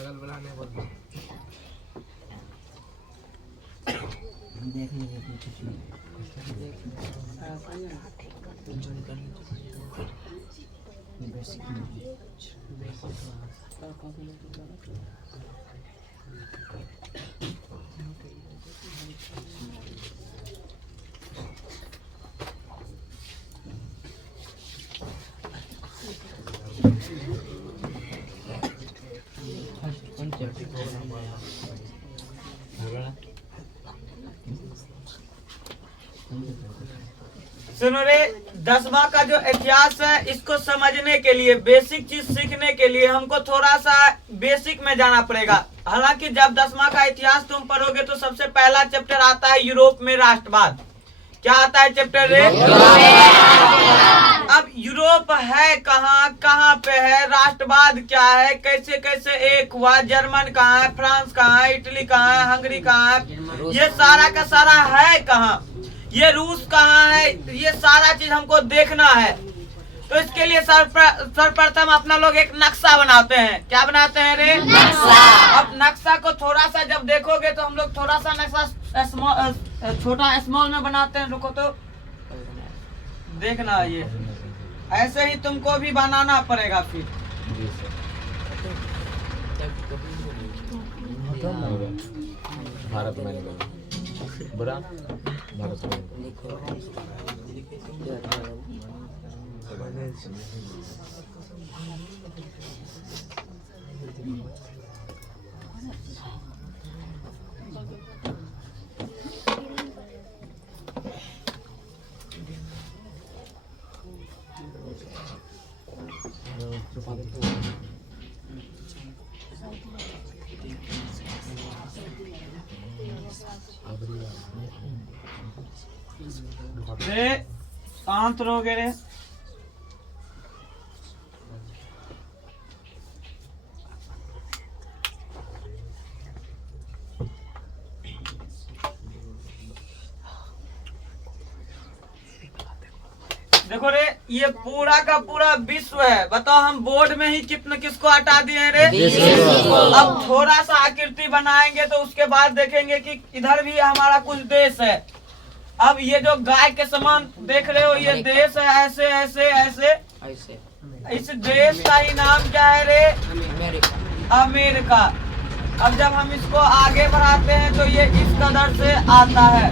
बगल बुलाने बोल सुनो रे, 10वां का जो इतिहास है इसको समझने के लिए, बेसिक चीज सीखने के लिए हमको थोड़ा सा बेसिक में जाना पड़ेगा। हालांकि जब 10वां का इतिहास तुम पढ़ोगे तो सबसे पहला चैप्टर आता है यूरोप में राष्ट्रवाद। क्या आता है चैप्टर रे? अब यूरोप है कहाँ, कहाँ पे है, राष्ट्रवाद क्या है, कैसे कैसे एक हुआ, जर्मन कहाँ है, फ्रांस कहाँ है, इटली कहाँ है, हंगरी कहाँ है, ये सारा का सारा है कहाँ, ये रूस कहाँ है, ये सारा चीज हमको देखना है। तो इसके लिए सर्वप्रथम अपना लोग एक नक्शा बनाते हैं। क्या बनाते हैं रे? नक्शा। अब नक्शा को थोड़ा सा जब देखोगे तो हम लोग थोड़ा सा नक्शा छोटा स्मॉल में बनाते हैं। रुको तो देखना, ये ऐसे ही तुमको भी बनाना पड़ेगा। फिर भारत में बुरा भारत में शांत रहोगे रे। देखो रे, ये पूरा का पूरा विश्व है। बताओ हम बोर्ड में ही किसको हटा दिए रे? अब थोड़ा सा आकृति बनाएंगे तो उसके बाद देखेंगे कि इधर भी हमारा कुछ देश है। अब ये जो गाय के समान देख रहे हो, ये देश है, ऐसे ऐसे ऐसे ऐसे। इस देश का ही नाम क्या है रे? अमेरिका। अब जब हम इसको आगे बढ़ाते हैं तो ये इस कदर से आता है।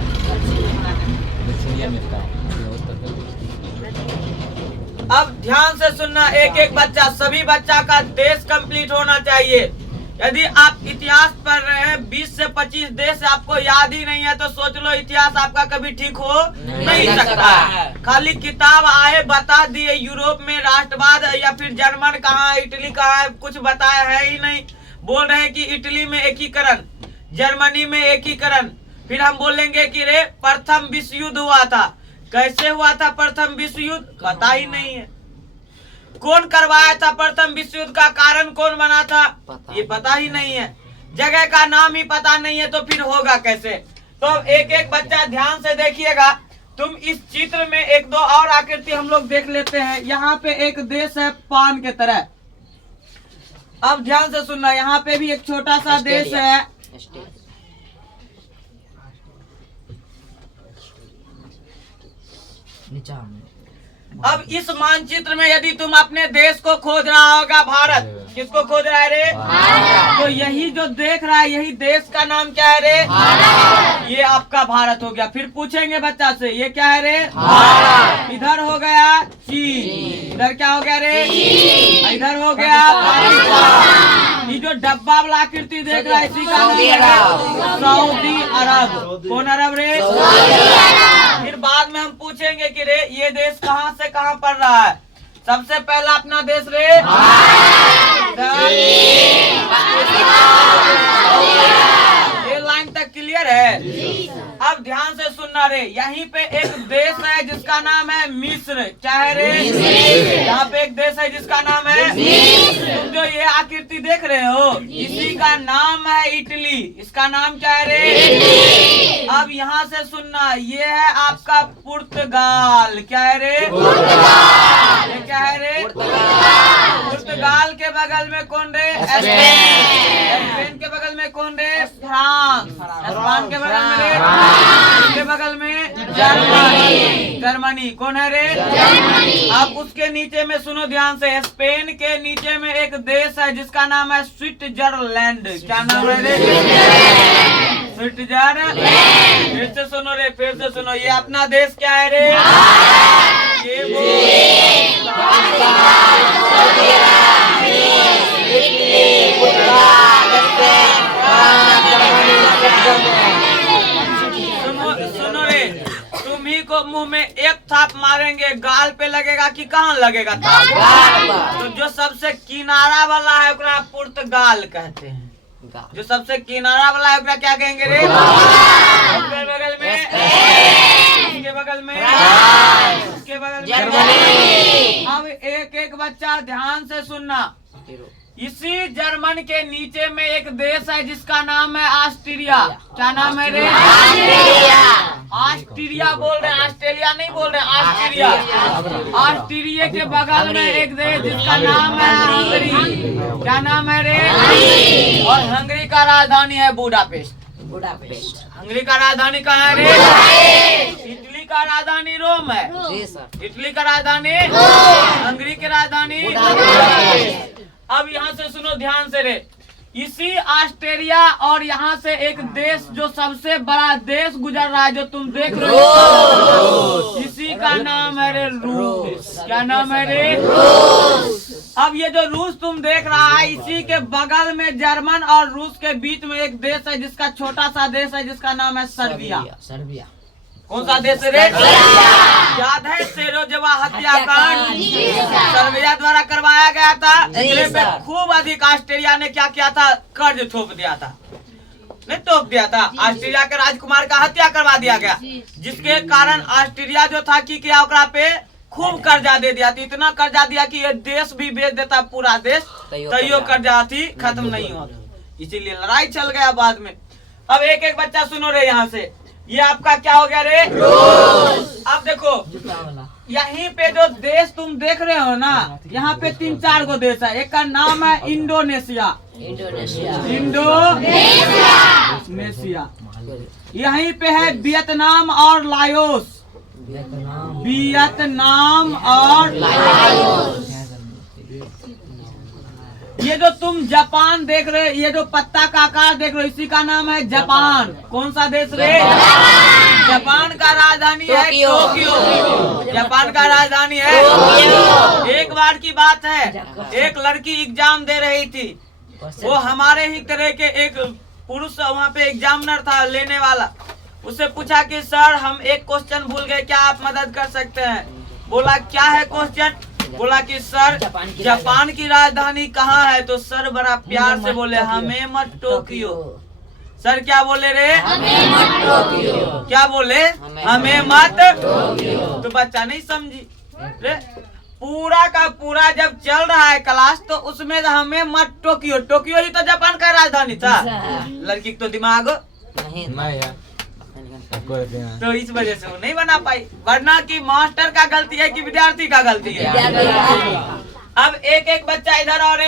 अब ध्यान से सुनना, एक एक बच्चा, सभी बच्चा का देश कंप्लीट होना चाहिए। यदि आप इतिहास पढ़ रहे हैं, 20 से 25 देश आपको याद ही नहीं है तो सोच लो इतिहास आपका कभी ठीक हो नहीं सकता। खाली किताब आए बता दिए यूरोप में राष्ट्रवाद या फिर जर्मन कहाँ, इटली कहाँ है, कुछ बताया है ही नहीं। बोल रहे हैं कि इटली में एकीकरण, जर्मनी में एकीकरण। फिर हम बोलेंगे कि रे प्रथम विश्व युद्ध हुआ था। कैसे हुआ था प्रथम विश्व युद्ध? पता ही नहीं है। कौन करवाया था प्रथम विश्व युद्ध का कारण कौन बना था? ये पता ही नहीं है। जगह का नाम ही पता नहीं है तो फिर होगा कैसे? तो एक एक बच्चा ध्यान से देखिएगा। तुम इस चित्र में एक दो और आकृति हम लोग देख लेते हैं। यहाँ पे एक देश है पान के तरह। अब ध्यान से सुनना, यहाँ पे भी एक छोटा सा देश है। अब इस मानचित्र में यदि तुम अपने देश को खोज रहा होगा, भारत, किसको खोज रहा है रे? तो यही जो देख रहा है, यही देश का नाम क्या है रे? ये आपका भारत हो गया। फिर पूछेंगे बच्चा से, ये क्या है रे? इधर हो गया चीन, इधर क्या हो गया रे? इधर हो गया पाकिस्तान। ये जो डब्बा वाला आकृति देख रहा है, इसी का नाम है सऊदी अरब। कौन अरब रे? फिर बाद में हम पूछेंगे कि रे ये देश कहाँ से कहाँ पड़ रहा है। सबसे पहला अपना देश रे ये लाइन तक क्लियर है? अब ध्यान से सुनना रे, यहीं पे एक देश है जिसका नाम है मिस्र। क्या है रे? यहाँ पे एक देश है जिसका नाम है तुम जो ये आकृति देख रहे हो, इसी का नाम है इटली। इसका नाम क्या है रे? अब यहाँ से सुनना, ये है आपका पुर्तगाल। क्या है रे? ये क्या है रे? पुर्तगाल के बगल में कौन रे? स्पेन। स्पेन के बगल में कौन रे? फ्रांस। स्पेन के बगल में रे? उसके बगल में जर्मनी। जर्मनी कौन है रे? अब उसके नीचे में सुनो ध्यान से, स्पेन के नीचे में एक देश है जिसका नाम है स्विट्जरलैंड। क्या नाम है रे? स्विट्जरलैंड। फिर से सुनो रे, फिर से सुनो, ये अपना देश क्या है रे? ये वो सुनो रे, तुम्ही को मुंह में एक थाप मारेंगे, गाल पे लगेगा कि कहाँ लगेगा थाप? तो जो सबसे किनारा वाला है उसका पुर्तगाल कहते हैं। जो सबसे किनारा वाला है उसका क्या कहेंगे रे? उसके बगल में, उसके बगल में, उसके बगल में। अब एक एक बच्चा ध्यान से सुनना। इसी जर्मन के नीचे में एक देश है जिसका नाम है ऑस्ट्रिया। क्या नाम है रे? ऑस्ट्रिया बोल रहे हैं, ऑस्ट्रेलिया नहीं बोल रहे हैं, ऑस्ट्रिया। ऑस्ट्रिया के बगल में एक देश जिसका नाम है हंगरी। क्या नाम है रे? और हंगरी का राजधानी है बुडापेस्ट। हंगरी का राजधानी कहाँ है रे? इटली का राजधानी रोम है। इटली का राजधानी, हंगरी की राजधानी। अब यहाँ से सुनो ध्यान से रे, इसी ऑस्ट्रेलिया और यहाँ से एक देश जो सबसे बड़ा देश गुजर रहा है जो तुम देख रहे हो, इसी का नाम है रे रूस। क्या नाम है रे? रूस। अब ये जो रूस तुम देख रहा है, इसी के बगल में जर्मन और रूस के बीच में एक देश है जिसका छोटा सा देश है जिसका नाम है सर्बिया। सर्बिया कौन सा देश है रे? याद है सेरोजवा हत्याकांड सर्बिया द्वारा करवाया गया था, जिसमें पे खूब अधिक ऑस्ट्रेलिया ने क्या किया था? कर्ज थोप दिया था, नहीं थोप दिया था, ऑस्ट्रेलिया के राजकुमार का हत्या करवा दिया गया, जिसके कारण ऑस्ट्रेलिया जो था कि क्या ओकरा पे खूब कर्जा दे दिया था। इतना कर्जा दिया कि ये देश भी बेच देता, पूरा देश, तैयो कर्जा थी खत्म नहीं होता, इसीलिए लड़ाई चल गया बाद में। अब एक एक बच्चा सुनो रे, यहाँ से ये आपका क्या हो गया रे? रूस। अब देखो यहीं पे जो देश तुम देख रहे हो ना, यहाँ पे 3-4 गो देश है। एक का नाम है इंडोनेशिया। इंडोनेशिया। यहीं पे है वियतनाम और लाओस। वियतनाम और लाओस। ये जो तुम जापान देख रहे हो, ये जो पत्ता का आकार देख रहे हो, इसी का नाम है जापान। कौन सा देश रे? जापान का राजधानी है टोक्यो। जापान का राजधानी है। एक बार की बात है, एक लड़की एग्जाम दे रही थी, वो हमारे ही तरह के एक पुरुष वहाँ पे एग्जामिनर था लेने वाला। उससे पूछा कि सर हम एक क्वेश्चन भूल गए, क्या आप मदद कर सकते हैं? बोला क्या है क्वेश्चन? बोला कि सर जापान की राजधानी कहाँ है? तो सर बड़ा प्यार से बोले हमें मत टोक्यो। सर क्या बोले रे? हमें मत टोक्यो। क्या बोले? हमें मत टोक्यो। तो बच्चा नहीं समझी रे, पूरा का पूरा जब चल रहा है क्लास तो उसमें हमें मत टोक्यो। टोक्यो ही तो जापान का राजधानी था। लड़की को तो दिमाग नहीं है, तो इस वजह से वो नहीं बना पाई, वरना कि मास्टर का गलती है कि विद्यार्थी का गलती है। अब एक एक बच्चा इधर और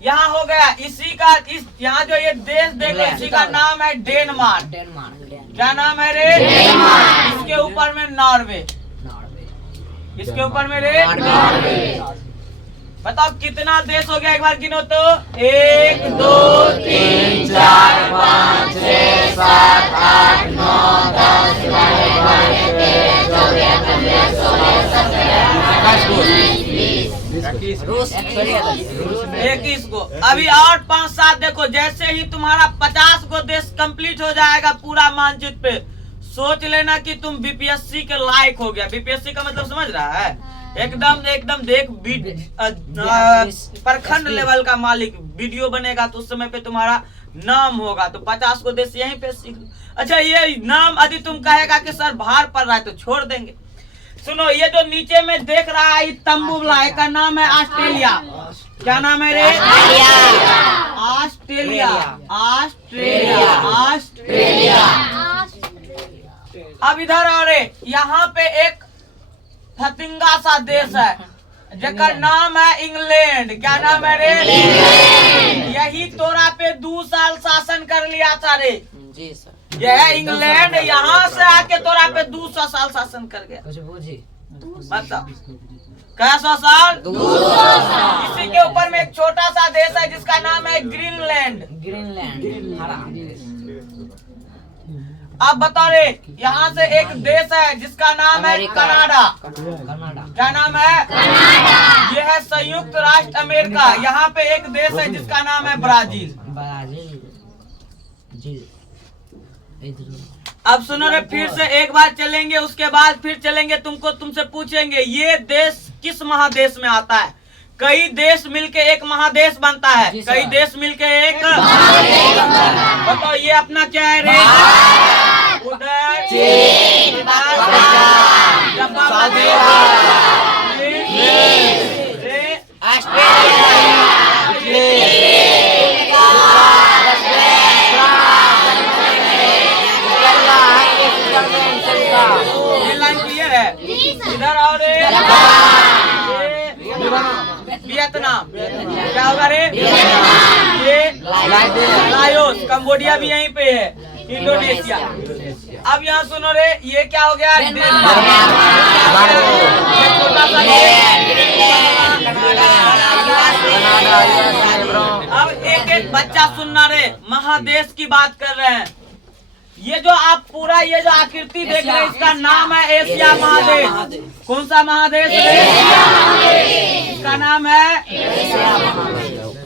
यहाँ हो गया। इसी का इस यहाँ जो ये देश देखो, इसी का नाम है डेनमार्क। क्या नाम है रे? इसके ऊपर में नॉर्वे। इसके ऊपर में रे बताओ कितना देश हो गया? एक बार गिनो तो 1 2 3 4 5 6 7 8 9 10 11 12 13 14 15 16 21 को। अभी और 5-7 देखो, जैसे ही तुम्हारा 50 को देश कंप्लीट हो जाएगा पूरा मानचित्र पे, सोच लेना कि तुम बीपीएससी के लायक हो गया। बीपीएससी का मतलब समझ रहा है? एकदम देख प्रखंड लेवल का मालिक वीडियो बनेगा तो उस समय पे तुम्हारा नाम होगा। तो 50 को देश यहीं पे सीख। अच्छा ये नाम यदि तुम कहेगा कि सर भार पड़ रहा है तो छोड़ देंगे। सुनो ये जो नीचे में देख रहा है तंबू वाला, का नाम है ऑस्ट्रेलिया। क्या नाम है रे? ऑस्ट्रेलिया। ऑस्ट्रेलिया। ऑस्ट्रेलिया। अब इधर और यहाँ पे एक फतिंगा सा देश है जिसका नाम है इंग्लैंड। क्या नाम है रे? यही तोरा पे 2 था रे? जी सर। यह है इंग्लैंड, यहाँ से आके तोरा पे 200 साल शासन कर गया। कुछ बूझी। बताओ क्या 100 साल? इसी के ऊपर में एक छोटा सा देश है जिसका नाम है ग्रीनलैंड। ग्रीनलैंड हरा। अब बताओ रे, यहाँ से एक देश है जिसका नाम है कनाडा। कनाडा। क्या नाम है? कनाडा। यह है संयुक्त राष्ट्र अमेरिका। यहाँ पे एक देश है जिसका नाम है ब्राजील। ब्राजील। जी। अब सुनो रे, फिर से एक बार चलेंगे, उसके बाद फिर चलेंगे तुमसे पूछेंगे ये देश किस महादेश में आता है। कई देश मिलके एक महादेश बनता है, कई देश मिलके एक बताओ ये अपना क्या है रे? उधर चीन, ये लाइन क्लियर है? इधर और वियतनाम। क्या होगा रे? ये लाओस। कंबोडिया भी यहीं पे है। इंडोनेशिया। अब यहाँ सुनो रे, ये क्या हो गया? छोटा सा अब एक एक बच्चा सुनना रे, महादेश की बात कर रहे हैं। ये जो आप पूरा ये जो आकृति देख रहे हैं इसका नाम है एशिया महादेश। कौन सा महादेश? इसका नाम है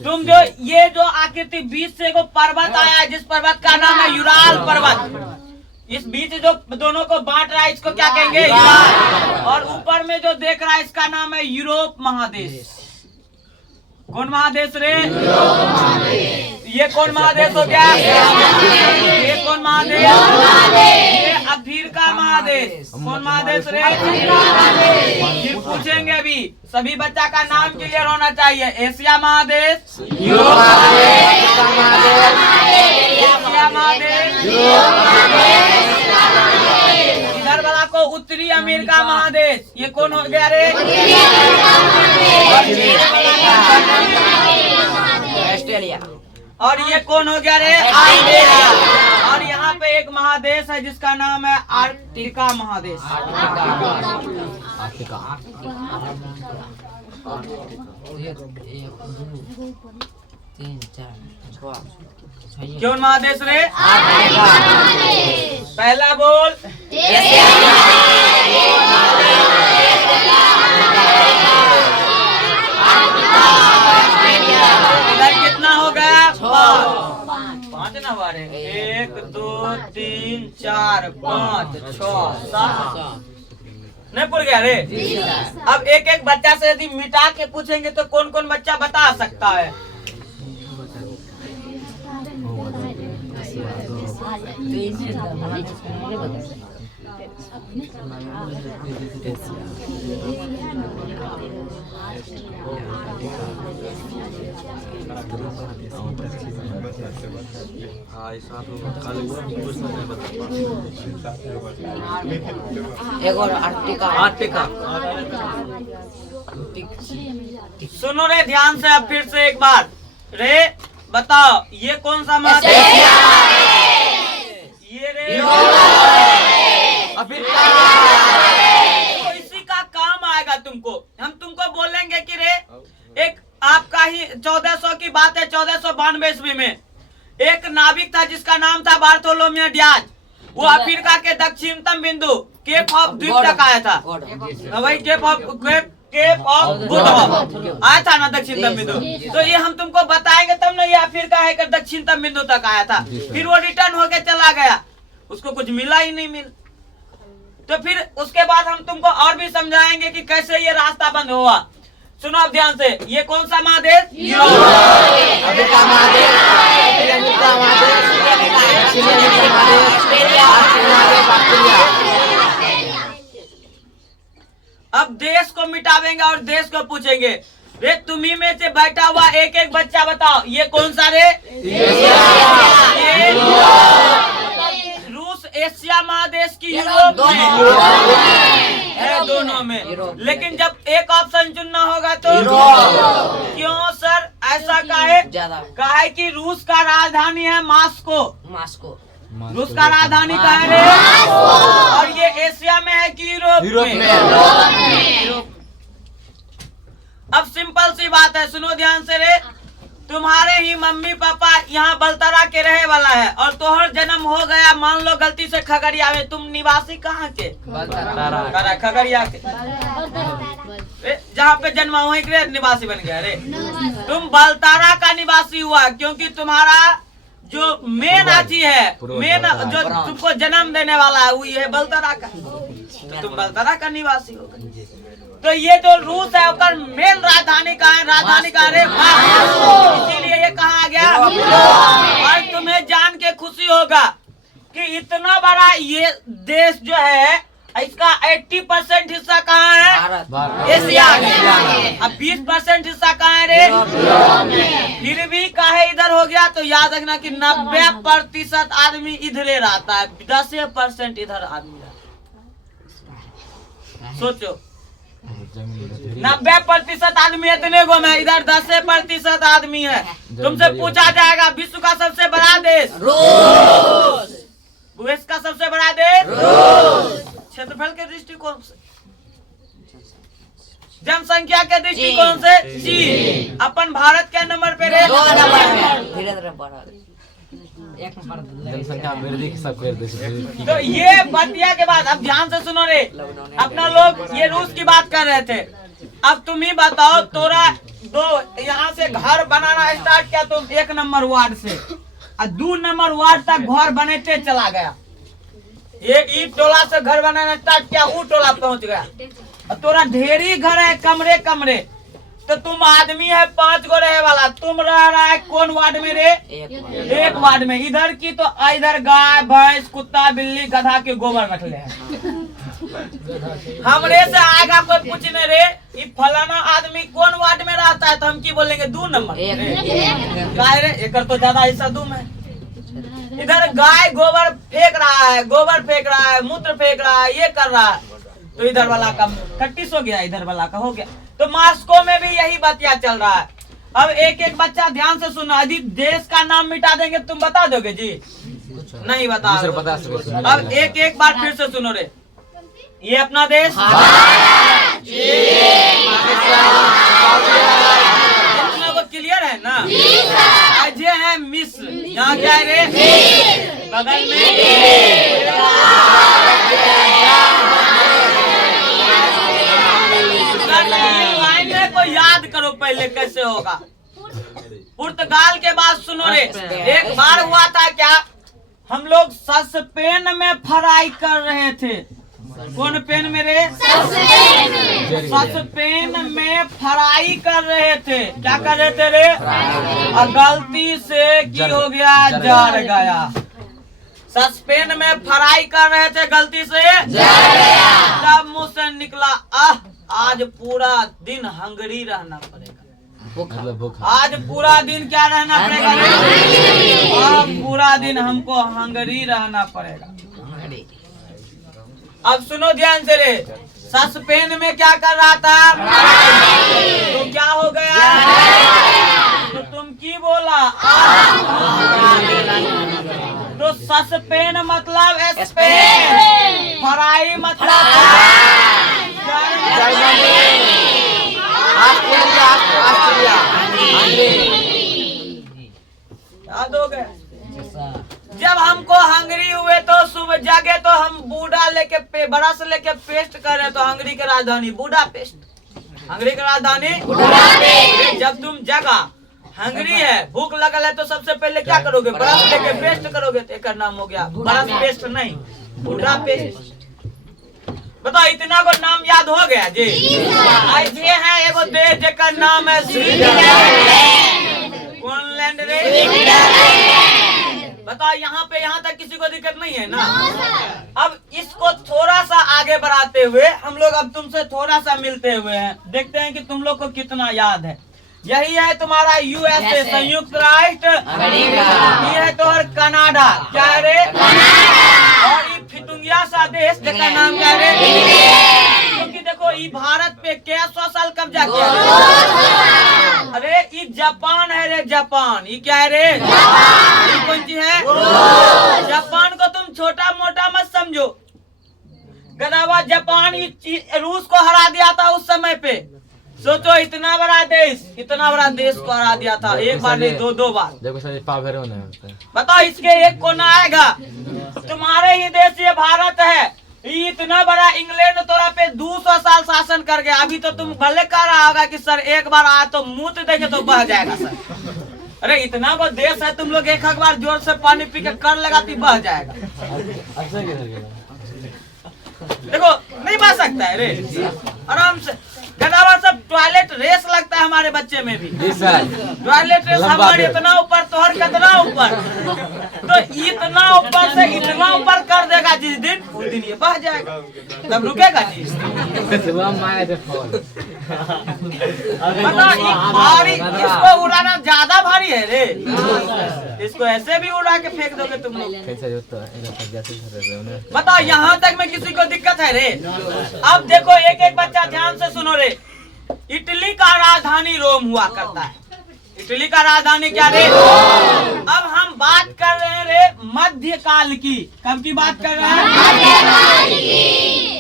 तुम जो ये जो आकृति बीच से को पर्वत आया है, जिस पर्वत का नाम है यूराल पर्वत। इस बीच जो दोनों को बांट रहा है इसको क्या कहेंगे? यूराल। और ऊपर में जो देख रहा है इसका नाम है यूरोप महादेश। कौन महादेश रे? ये कौन महादेश हो गया? ये कौन महादेश? ये अफ्रीका महादेश। कौन महादेश रे? फिर पूछेंगे अभी, सभी बच्चा का नाम क्लियर होना चाहिए। एशिया महादेश, एशिया महादेश, इधर वाला को उत्तरी अमेरिका महादेश। ये कौन हो गया रे? ऑस्ट्रेलिया। और ये कौन हो गया रे? ऑस्ट्रेलिया। और यहाँ पे एक महादेश है जिसका नाम है आर्कटिका महादेश। क्यों महादेश रे? पहला बोल। इधर कितना हो गया? 5 ना हुआ रे? 1 2 3 4 5 6 7 नहीं पूछ गया रे? अब एक एक बच्चा से यदि मिटा के पूछेंगे तो कौन कौन बच्चा बता सकता है? एक और आर्कटिका। सुनो रे ध्यान से, अब फिर से एक बार रे बताओ ये कौन सा महादेश? ये रे तो इसी का काम आएगा तुमको। हम तुमको बोलेंगे कि रे एक आपका ही 1400 की बात है, 1492 ईस्वी में एक नाविक था जिसका नाम था बार्थोलोमियो डियाज। वो अफ्रीका के दक्षिणतम बिंदु केप ऑफ द्वीप तक आया था। वही केप ऑफ गुड होप आया था ना, दक्षिणतम बिंदु। तो ये हम तुमको बताएंगे तब ना, ये अफ्रीका है कर दक्षिणतम बिंदु तक आया था। फिर वो रिटर्न होके चला गया, उसको कुछ मिला ही नहीं मिल। तो फिर उसके बाद हम तुमको और भी समझाएंगे कि कैसे ये रास्ता बंद हुआ। सुनो अब ध्यान से, ये कौन सा महादेश? अब देश को मिटावेंगे और देश को पूछेंगे। रे तुम्ही में से बैठा हुआ एक एक बच्चा बताओ ये कौन सा रे? ये रूस एशिया महादेश की यूरोप में। है दोनों में, यूरोप। लेकिन जब एक ऑप्शन चुनना होगा तो क्यों सर ऐसा काहे? ज्यादा काहे कि रूस का राजधानी है मॉस्को। मास्को रूस का राजधानी कहाँ है रे? और ये एशिया में है कि यूरोप में? यूरोप। अब सिंपल सी बात है, सुनो ध्यान से रे। तुम्हारे ही मम्मी पापा यहाँ बलतारा के रहे वाला है और तोहर जन्म हो गया मान लो गलती से खगड़िया में, तुम निवासी कहाँ के? खगड़िया के, जहाँ पे जन्मा वहीं के निवासी बन गया रे। तुम बलतारा का निवासी हुआ क्योंकि तुम्हारा जो मेन अथी है, मेन जो तुमको जन्म देने वाला है वही है बलतारा का, तो तुम बलतारा का निवासी हो गए। तो ये जो रूस है उसका मेन राजधानी कहाँ है? राजधानी कहाँ रे? इसीलिए ये कहाँ आ गया। और तुम्हें जान के खुशी होगा कि इतना बड़ा ये देश जो है इसका 80% हिस्सा कहाँ है? एशिया में। अब 20% हिस्सा कहाँ है रे? फिर भी काहे इधर हो गया? तो याद रखना कि 90% आदमी इधरे रहता है, 10% इधर आदमी रहता है। सोचो 90% आदमी इतने गो में, इधर 10% आदमी है। तुमसे पूछा जाएगा विश्व का सबसे बड़ा देश रूस। विश्व का सबसे बड़ा देश रूस। क्षेत्रफल के दृष्टिकोण से, जनसंख्या के दृष्टिकोण से चीन। अपन भारत के नंबर पे रे? 2 नंबर। धीरे धीरे बढ़ा जनसंख्या तो ये बतिया के बाद अब ध्यान से सुनो रे। अपना लोग ये रूस की बात कर रहे थे। अब तुम ही बताओ, तोरा दो यहाँ से घर बनाना स्टार्ट किया तुम 1 नंबर वार्ड से और 2 नंबर वार्ड तक घर बनते चला गया। ये ईट टोला से घर बनाना स्टार्ट किया, वो टोला पहुंच गया। और तोरा ढेरी घर है, कमरे कमरे। तो तुम आदमी है 5 गो रहे वाला, तुम रह रहा है कौन वार्ड में रे? 1 वार्ड में। इधर की तो इधर गाय भैंस कुत्ता बिल्ली गधा के गोबर रख ले हैं। हमरे से आएगा कोई पूछने रे ये फलाना आदमी कौन वार्ड में रहता है, तो हम की बोलेंगे 2 नंबर। गाय रे एकर तो ज्यादा हिस्सा दूम है। इधर गाय गोबर फेंक रहा है, गोबर फेंक रहा है, मूत्र फेंक रहा है, ये कर रहा है, तो इधर वाला का 31 हो गया, इधर वाला का हो गया। तो मॉस्को में भी यही बतिया चल रहा है। अब एक एक बच्चा ध्यान से सुनो। यदि देश का नाम मिटा देंगे तुम बता दोगे जी? नहीं बता। अब एक एक बार फिर से सुनो रे। ये अपना देश को क्लियर है ना? आज ये है मिस्र, यहाँ क्या है रे? बगल में लाइन को याद करो पहले कैसे होगा। पुर्तगाल के बाद सुनो रे, एक बार हुआ था क्या, हम लोग सस्पेन में फ्राई कर रहे थे। कौन पेन में रे? सस्पेन में फ्राई कर रहे थे। क्या कर रहे थे रे? और गलती से की हो गया? जल गया। सस्पेन में फ्राई कर रहे थे, गलती से जल गया। तब मुंह से निकला आज पूरा दिन हंगरी रहना पड़ेगा। आज पूरा दिन क्या रहना पड़ेगा? आज पूरा दिन हमको हंगरी रहना पड़ेगा। अब सुनो ध्यान से रे। सस्पेन में क्या कर रहा था? तो क्या हो गया? तो तुम की बोला? तो सस्पेन मतलब स्पेन, फ्राई मतलब याद हो गया? जब हमको हंगरी हुए तो सुबह जागे तो हम बूढ़ा लेके ब्रश लेके पेस्ट कर रहे, तो हंगरी की राजधानी बुडापेस्ट। हंगरी की राजधानी जब तुम जगा हंगरी है, भूख लगल है, तो सबसे पहले क्या करोगे? ब्रश लेके पेस्ट करोगे, तो एक नाम हो गया ब्रश पेस्ट नहीं बुडापेस्ट। बताओ इतना को नाम याद हो गया जी? ऐसे है एगो देश जेकर नाम है स्विट्जरलैंड। कौन लैंड रे? बताओ यहाँ तक किसी को दिक्कत नहीं है ना? अब इसको थोड़ा सा आगे बढ़ाते हुए हम लोग अब तुमसे थोड़ा सा मिलते हुए हैं, देखते हैं कि तुम लोग को कितना याद है। यही है तुम्हारा यूएसए, संयुक्त राष्ट्र। ये है तुम्हारा कनाडा। क्या है रे? और ये फितुंगिया सा देश जिसका नाम क्या है रे? देखो ये भारत पे क्या 100 साल कब्जा किया। अरे ये जापान है रे, जापान। ये क्या है रे? ये कौन चीज है? जापान को तुम छोटा मोटा मत समझो। गदावा जापान रूस को हरा दिया था उस समय पे। सोचो इतना बड़ा देश को हरा दिया था, एक बार नहीं दो बार। बताओ इसके एक कोना आएगा। तुम्हारे ही देश ये भारत है, ये इतना बड़ा इंग्लैंड तोरा पे 200 साल शासन कर गया। अभी तो तुम भले कह रहा होगा कि सर एक बार आया तो मुंह देखे तो बह जाएगा सर। अरे इतना बड़ा देश है, तुम लोग एक बार जोर से पानी पी के कर लगाती बह जाएगा। देखो नहीं बह सकता है रे, आराम से। गदावा सब टॉयलेट रेस लगता है हमारे बच्चे में भी। टॉयलेट रेस हमारे इतना ऊपर तोहर कितना ऊपर, तो इतना ऊपर से इतना ऊपर कर देगा जिस दिन, उस दिन ये बह जाएगा, तब रुकेगा जी। बताओ भारी, इसको उड़ाना ज्यादा भारी है रे। इसको ऐसे भी उड़ा के फेंक दोगे तुम लोग। बताओ यहाँ तक में किसी को दिक्कत है रे? अब देखो एक एक बच्चा ध्यान से सुनो रे। इटली का राजधानी रोम हुआ करता है। इटली का राजधानी क्या रे? अब हम बात कर रहे हैं रे मध्यकाल की। कब की बात कर रहे हैं?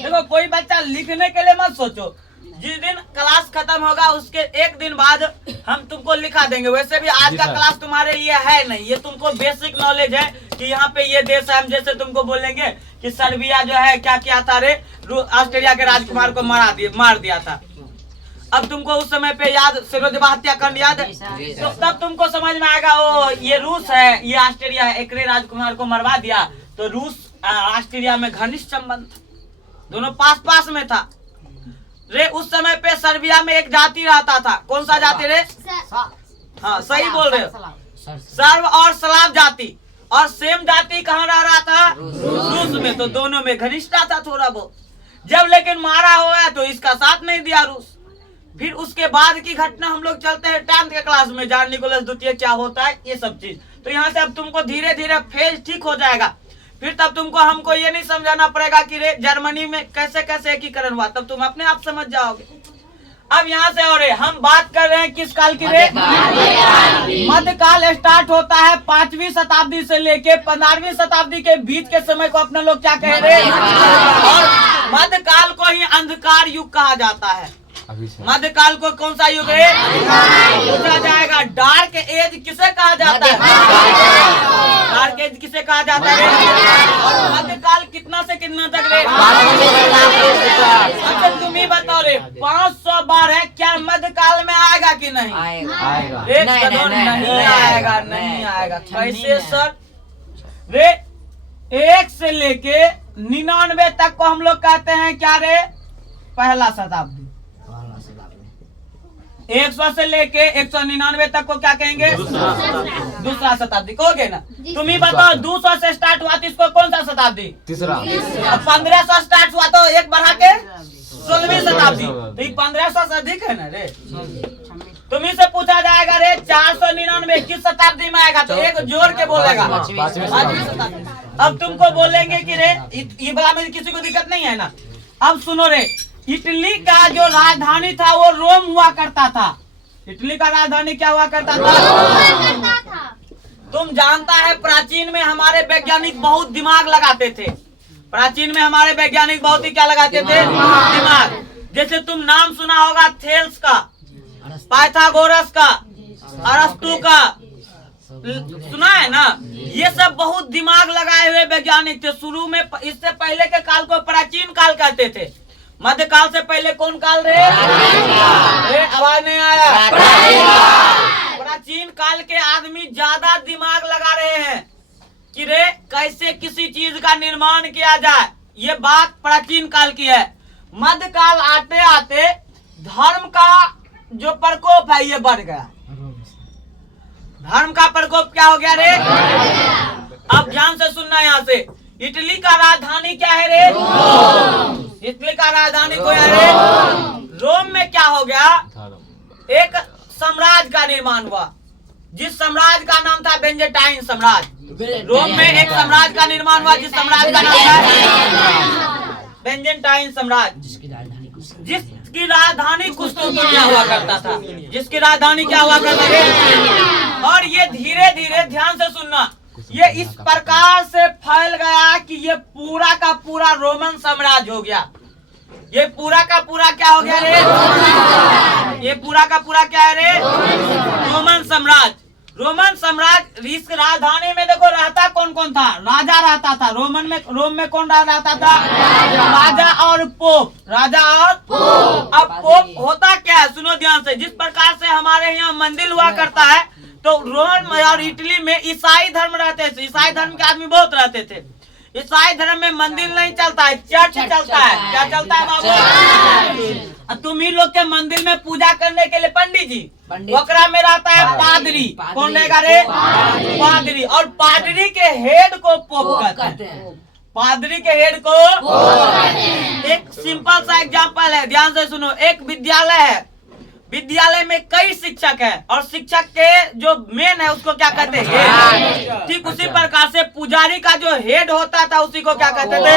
देखो कोई बच्चा लिखने के लिए मत सोचो। जिस दिन क्लास खत्म होगा उसके एक दिन बाद हम तुमको लिखा देंगे। वैसे भी आज का क्लास तुम्हारे लिए है नहीं, ये तुमको बेसिक नॉलेज है कि यहाँ पे ये देश है। हम जैसे तुमको बोलेंगे कि सर्बिया जो है क्या किया था रे, ऑस्ट्रेलिया के राजकुमार को मार दिया था। अब तुमको उस समय पे याद, फिरोजबा हत्याकांड याद है, तो तब तुमको समझ में आएगा ओ ये रूस है, ये ऑस्ट्रेलिया है, एक राजकुमार को मरवा दिया। तो रूस ऑस्ट्रेलिया में घनिष्ठ संबंध, दोनों पास पास में था रे। उस समय पे सर्बिया में एक जाति रहता था। कौन सा जाति रे? हाँ सही बोल रहे हो, सर्व और स्लाव जाति। और सेम जाति कहाँ रह रहा था? रूस में। तो दोनों में घनिष्ठता था थोड़ा बहुत। जब लेकिन मारा हुआ तो इसका साथ नहीं दिया रूस। फिर उसके बाद की घटना हम लोग चलते हैं 10th के क्लास में, जॉन निकोलस द्वितीय क्या होता है ये सब चीज। तो यहाँ से अब तुमको धीरे धीरे फेज ठीक हो जाएगा। फिर तब तुमको हमको ये नहीं समझाना पड़ेगा कि रे जर्मनी में कैसे कैसे एकीकरण हुआ, तब तुम अपने आप समझ जाओगे। अब यहाँ से और हम बात कर रहे हैं किस काल की रे? मध्यकाल स्टार्ट होता है 5वीं शताब्दी से लेके 15वीं शताब्दी के बीच के समय को अपने लोग क्या कह रहे हैं? और मध्यकाल को ही अंधकार युग कहा जाता है। मध्यकाल को कौन सा युग है? पूछा जाएगा। डार्क एज किसे कहा जाता है? डार्क एज किसे कहा जाता है? और मध्यकाल कितना से कितना तक रे? अच्छा तुम ही बताओ रे, 500 बार है, क्या मध्यकाल में आएगा कि नहीं? आएगा। नहीं आएगा, नहीं आएगा। कैसे सर रे? 1 से लेके 99 तक को हम लोग कहते हैं क्या रे? पहला शताब्दी। 100 से लेके 199 तक को क्या कहेंगे? दूसरा शताब्दी कहोगे ना? तुम ही बताओ 200 से स्टार्ट हुआ तो इसको कौन सा शताब्दी? तीसरा। 1500 स्टार्ट हुआ तो एक बढ़ा के 16वीं शताब्दी। तो ये 1500 से अधिक है ना रे। तुम्ही से पूछा जाएगा रे 499 किस शताब्दी में आएगा? तो एक जोड़ के बोलेगा 5वीं शताब्दी। अब तुमको बोलेंगे कि रे ये बड़ा में किसी को दिक्कत नहीं है ना। अब सुनो रे, इटली का जो राजधानी था वो रोम हुआ करता था। इटली का राजधानी क्या हुआ करता था? तुम जानता है प्राचीन में हमारे वैज्ञानिक बहुत दिमाग लगाते थे। प्राचीन में हमारे वैज्ञानिक बहुत ही क्या लगाते थे? दिमाग। जैसे तुम नाम सुना होगा थेल्स का, पाइथागोरस का, अरस्तु का, सुना है ना? ये सब बहुत दिमाग लगाए हुए वैज्ञानिक थे। शुरू में इससे पहले के काल को प्राचीन काल कहते थे। मध्यकाल से पहले कौन काल रे? आवाज नहीं आया। प्राचीन काल के आदमी ज्यादा दिमाग लगा रहे हैं कि रे कैसे किसी चीज का निर्माण किया जाए। ये बात प्राचीन काल की है। मध्यकाल आते आते धर्म का जो प्रकोप है ये बढ़ गया। धर्म का प्रकोप क्या हो गया रे? अब ध्यान से सुनना यहाँ से। इटली का राजधानी क्या है रे? इटली का राजधानी को है रे? रोम में क्या हो गया? एक साम्राज्य का निर्माण हुआ, जिस साम्राज्य का नाम था बेंजेटाइन साम्राज्य। रोम में एक साम्राज्य का निर्माण हुआ जिस साम्राज्य का नाम था बेंजेटाइन साम्राज्य। जिसकी राजधानी कुस्तुनतुनिया हुआ करता था, जिसकी राजधानी क्या हुआ करता था। और ये धीरे धीरे, ध्यान से सुनना, ये इस प्रकार से फैल गया कि ये पूरा का पूरा रोमन साम्राज्य हो गया। ये पूरा का पूरा क्या हो गया रे? ये पूरा का पूरा क्या है रे? रोमन साम्राज्य। रोमन साम्राज्य, इस राजधानी में देखो रहता कौन कौन था? राजा रहता था। रोम में कौन रहता था? राजा और पोप। राजा और पोप। अब पोप होता क्या है? सुनो ध्यान से। जिस प्रकार से हमारे यहाँ मंदिर हुआ करता है, तो रोम और इटली में ईसाई धर्म रहते थे। ईसाई धर्म के आदमी बहुत रहते थे। ईसाई धर्म में मंदिर नहीं चलता है, चर्च चलता है। क्या चलता है बाबू? तुम ही लोग के मंदिर में पूजा करने के लिए पंडित जी, ओकरा में रहता है पादरी। कौन रहेगा रे? पादरी। और पादरी के हेड को पोप कहते हैं। पादरी के हेड को एक सिंपल सा एग्जांपल है, ध्यान से सुनो। एक विद्यालय है, विद्यालय में कई शिक्षक है, और शिक्षक के जो मेन है उसको क्या कहते हैं? ठीक उसी प्रकार से पुजारी का जो हेड होता था उसी को क्या कहते थे?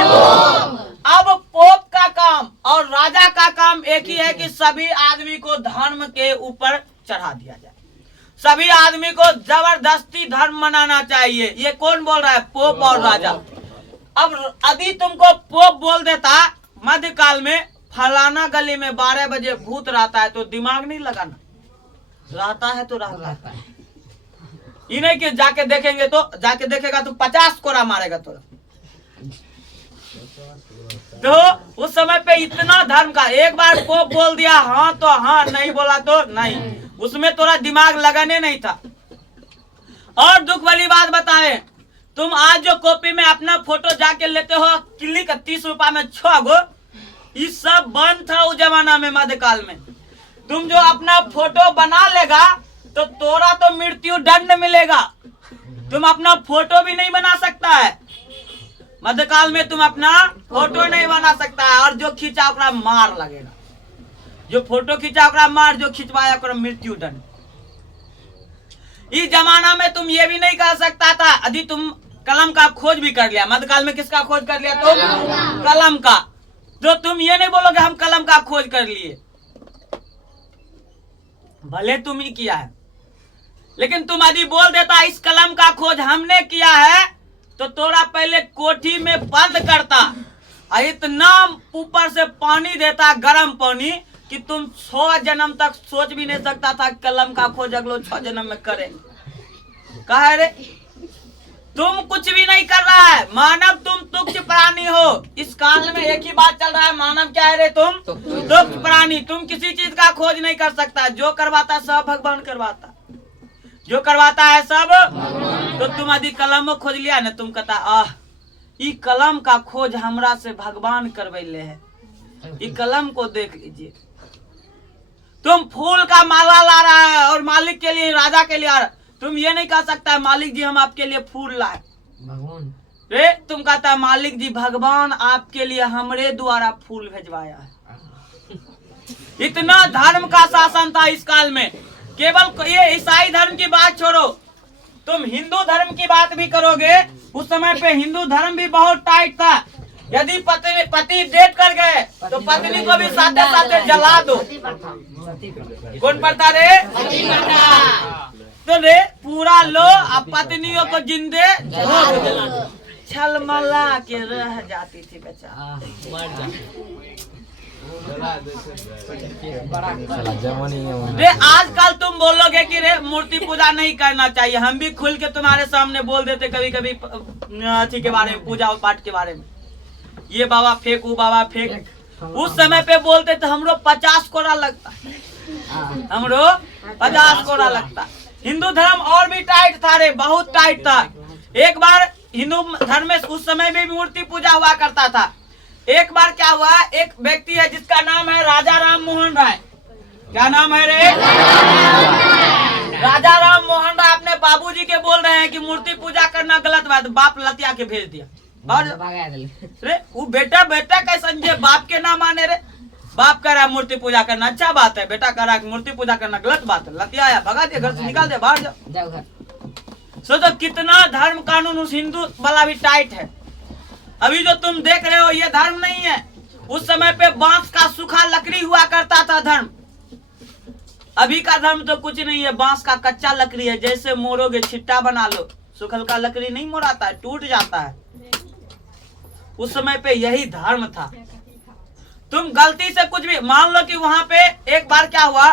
अब पोप का काम और राजा का काम एक ही है कि सभी आदमी को धर्म के ऊपर चढ़ा दिया जाए। सभी आदमी को जबरदस्ती धर्म मनाना चाहिए। ये कौन बोल रहा है? पोप और राजा। अब यदि तुमको पोप बोल देता मध्यकाल में, फलाना गली में 12 बजे भूत रहता है, तो दिमाग नहीं लगाना, रहता है तो रहता है। ये नहीं कि जाके देखेंगे, तो जाके देखेगा तो 50 कोरा मारेगा तोरा। तो उस समय पे इतना धर्म का, एक बार पोप बोल दिया हाँ तो हाँ, नहीं बोला तो नहीं, उसमें तोरा दिमाग लगाने नहीं था। और दुख वाली बात बताए, तुम आज जो कॉपी में अपना फोटो जाके लेते हो क्लिक 30 रुपया में 6 गो, ये सब बंद था उस जमाना में, मध्यकाल में। तुम जो अपना फोटो बना लेगा तो तोरा तो मृत्यु दंड मिलेगा। तुम अपना फोटो भी नहीं बना सकता है मध्यकाल में, तुम अपना फोटो नहीं बना सकता है। और जो खींचा ओकरा मार लगेगा, जो फोटो खींचा ओकरा मार, जो खिंचवाया ओकरा मृत्यु दंड। इस जमाना में तुम ये भी नहीं कह सकता था, यदि तुम कलम का खोज भी कर लिया, मध्यकाल में किसका खोज कर लिया? तुम कलम का। तो तुम ये नहीं बोलोगे हम कलम का खोज कर लिए, भले तुम ही किया है, लेकिन तुम यदि बोल देता इस कलम का खोज हमने किया है, तो तोरा पहले कोठी में बंद करता, इतना ऊपर से पानी देता, गर्म पानी, कि तुम 100 जन्म तक सोच भी नहीं सकता था कलम का खोज अगलो 6 जन्म में करेंगे। कहा रे तुम कुछ भी नहीं कर रहा है, मानव तुम तुच्छ प्राणी हो। इस काल में एक ही बात चल रहा है, मानव क्या है रे? तुम तुच्छ प्राणी। तुम किसी चीज का खोज नहीं कर सकता, जो करवाता सब भगवान करवाता, जो करवाता है सब। तो तुम यदि कलम में खोज लिया ना, तुम कहता ई कलम का खोज हमरा से भगवान करवैले है, ई कलम को देख लीजिए। तुम फूल का माला ला रहा है और मालिक के लिए, राजा के लिए आ रहा, तुम ये नहीं कह सकता मालिक जी हम आपके लिए फूल लाए भगवान रे, तुम कहता है मालिक जी भगवान आपके लिए हमरे द्वारा फूल भेजवाया है। इतना धर्म का शासन था इस काल में। केवल ये ईसाई धर्म की बात छोड़ो, तुम हिंदू धर्म की बात भी करोगे, उस समय पे हिंदू धर्म भी बहुत टाइट था। यदि पति डेट कर गए तो पत्नी को भी साथ साथ जला दो। कौन पढ़ता रे? तो रे पूरा लो, अब पत्नियों को जिंदे छलमला के रह जाती थी बेचारा। रे आजकल तुम बोलोगे कि रे मूर्ति पूजा नहीं करना चाहिए, हम भी खुल के तुम्हारे सामने बोल देते कभी कभी अथी के बारे में, पूजा पाठ के बारे में, ये बाबा फेंक वो बाबा फेंक। उस समय पे बोलते तो हमरो 50 कोड़ा लगता, हमरो 50 कोड़ा लगता। हिंदू धर्म और भी टाइट था रे, बहुत टाइट था। एक बार हिंदू धर्म में उस समय में भी मूर्ति पूजा हुआ करता था। एक बार क्या हुआ, एक व्यक्ति है जिसका नाम है राजा राम मोहन राय। क्या नाम है रे? राजा राम मोहन राय अपने बाबूजी के बोल रहे हैं कि मूर्ति पूजा करना गलत बात, बाप लतिया के भेज दिया। रे वो बेटा कैसे बाप के ना माने रे, बाप कह रहा है मूर्ति पूजा करना अच्छा बात है, बेटा कह रहा है मूर्ति पूजा करना गलत बात है, लतिया आया भगा दिया, घर से निकाल दे, बाहर जाओ घर। सोचो कितना धर्म कानून उस हिंदू वाला भी टाइट है। अभी जो तुम देख रहे हो ये धर्म नहीं है, उस समय पे बांस का सूखा लकड़ी हुआ करता था धर्म। अभी का धर्म तो कुछ नहीं है, बांस का कच्चा लकड़ी है, जैसे मोड़ोगे छिट्टा बना लो। सूखल का लकड़ी नहीं मोड़ाता है, टूट जाता है। उस समय पे यही धर्म था। तुम गलती से कुछ भी मान लो कि वहां पे एक बार क्या हुआ,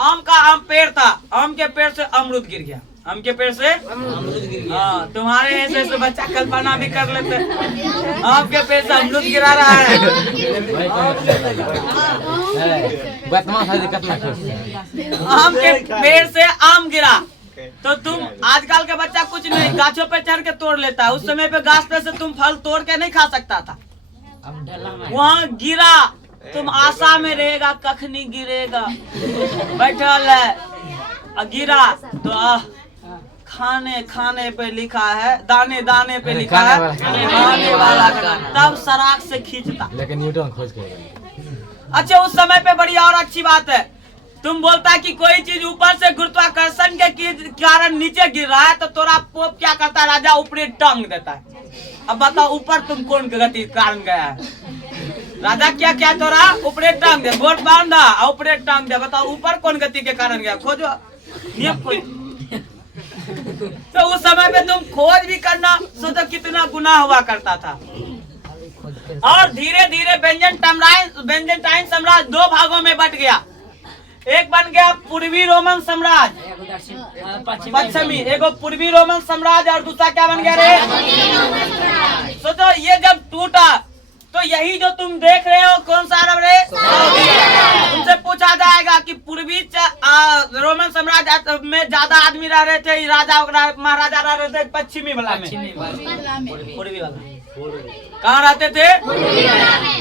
आम पेड़ था, आम के पेड़ से अमरूद गिर गया, आम के पेड़ से अमरूद गिर गया। हाँ, तुम्हारे ऐसे बच्चा कल्पना भी कर लेते, आम के पेड़ से अमरूद गिरा रहा है। आम के पेड़ से आम गिरा तो तुम आजकल के बच्चा कुछ नहीं, गाछों पे चढ़ के तोड़ लेता है। उस समय पे गाछ पे से तुम फल तोड़ के नहीं खा सकता था। वहाँ गिरा, तुम आशा में रहेगा कखनी गिरेगा, बैठल है गिरा तो खाने खाने पे लिखा है, दाने दाने पे लिखा है खाने वाला का, तब सराख से खींचता। लेकिन न्यूटन खोज के। अच्छा, उस समय पे बड़ी और अच्छी बात है, तुम बोलता है कि कोई चीज ऊपर से गुरुत्वाकर्षण के कारण नीचे गिर रहा है तो तोरा पोप क्या करता है, राजा ऊपर टांग देता है। अब बताओ ऊपर तुम कौन गति कारण गया है? राजा क्या क्या तोरा ऊपर टांग दे, गोट बांधा और ऊपर टांग दे। बताओ ऊपर कौन गति के कारण गया, खोजो नियम खोज। तो उस समय पे तुम खोज भी करना, सोचो कितना गुनाह हुआ करता था। और धीरे धीरे बेंजेंटाइन साम्राज्य दो भागों में बट गया। एक बन गया पूर्वी रोमन साम्राज्य, पश्चिमी, एक पूर्वी रोमन साम्राज्य और दूसरा क्या बन गया रे? सोचो ये जब टूटा तो यही जो तुम देख रहे हो कौन सा अरब रे? तुमसे पूछा जाएगा कि पूर्वी रोमन साम्राज्य में ज्यादा आदमी रह रहे थे, राजा महाराजा रह रहे थे पश्चिमी वाला में, पूर्वी वाला कहाँ रहते थे?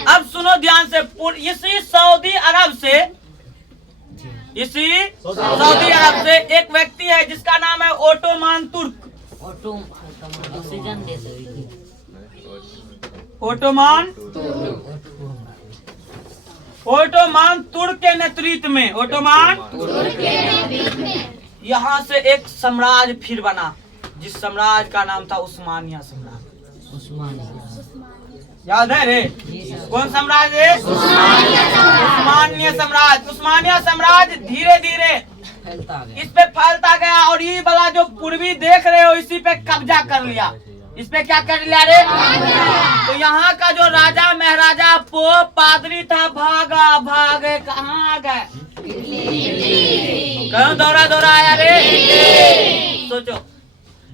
अब सुनो ध्यान से, इसी सऊदी अरब से एक व्यक्ति है जिसका नाम है ओटोमान तुर्क। ओटोमान तुर्क के नेतृत्व में, यहाँ से एक साम्राज्य फिर बना, जिस साम्राज्य का नाम था उस्मानिया साम्राज्य। याद है रे? कौन साम्राज्य है? उस्मानिया साम्राज्य। उस्मानिया साम्राज्य धीरे धीरे इस पे फैलता गया और ये वाला जो पूर्वी देख रहे हो इसी पे कब्जा कर लिया। इस पे क्या कर लिया रे? तो यहाँ का जो राजा महाराजा पोप पादरी था भागे कहाँ गए? कहाँ दौड़ा आया रे? सोचो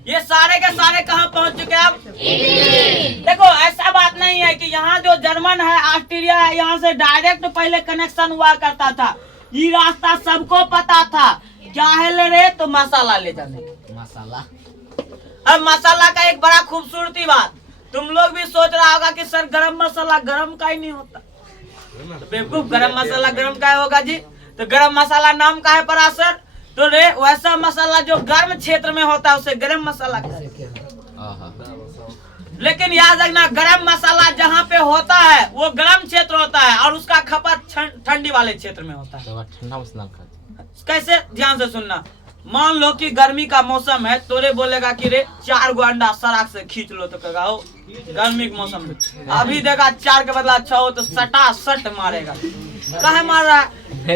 ये सारे के सारे कहाँ पहुँच चुके हैं अब? देखो ऐसा बात नहीं है कि यहाँ जो जर्मन है, ऑस्ट्रिया है, यहाँ से डायरेक्ट पहले कनेक्शन हुआ करता था। ये रास्ता सबको पता था। क्या है ले रे? तो मसाला ले जाने का। मसाला। अब मसाला का एक बड़ा खूबसूरती बात, तुम लोग भी सोच रहा होगा कि सर गरम मसाला गरम का ही नहीं होता। तो बेवकूफ, गरम मसाला गरम का होगा जी? तो गरम मसाला नाम का है परा सर? तो रे वैसा मसाला जो गर्म क्षेत्र में होता है उसे गरम मसाला कहते हैं। लेकिन याद रखना, गरम मसाला जहाँ पे होता है वो गर्म क्षेत्र होता है और उसका खपत ठंडी वाले क्षेत्र में होता है। ठंडा मसाला कैसे? ध्यान से सुनना। मान लो कि गर्मी का मौसम है, तोरे बोलेगा कि रे 4 गो अंडा सराख से खींच लो, तो कहेगा हो गर्मी के मौसम में। अभी देखा 4 के बदला 6 हो तो सट मारेगा। कहे मार रहा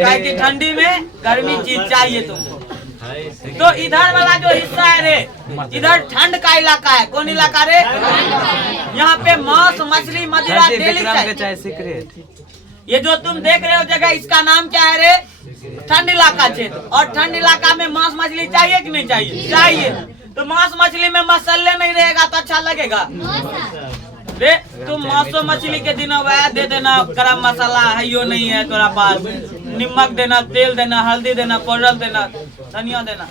है कि ठंडी में गर्मी चीज चाहिए तुमको। तो इधर वाला जो हिस्सा है रे, इधर ठंड का इलाका है। कौन इलाका रे? यहाँ पे मांस मछली मदिरा डेली चाहिए। ये जो तुम देख रहे हो जगह, इसका नाम क्या है रे? ठंड इलाका क्षेत्र। और ठंड इलाका में मांस मछली चाहिए कि नहीं चाहिए? चाहिए। तो मांस मछली में मसाले नहीं रहेगा तो अच्छा लगेगा रे? तुम मांसो मछली के दिन वह दे देना, गरम मसाला है यो नहीं है तोरा पास, नमक देना, तेल देना, हल्दी देना, पाउडर देना, धनिया देना,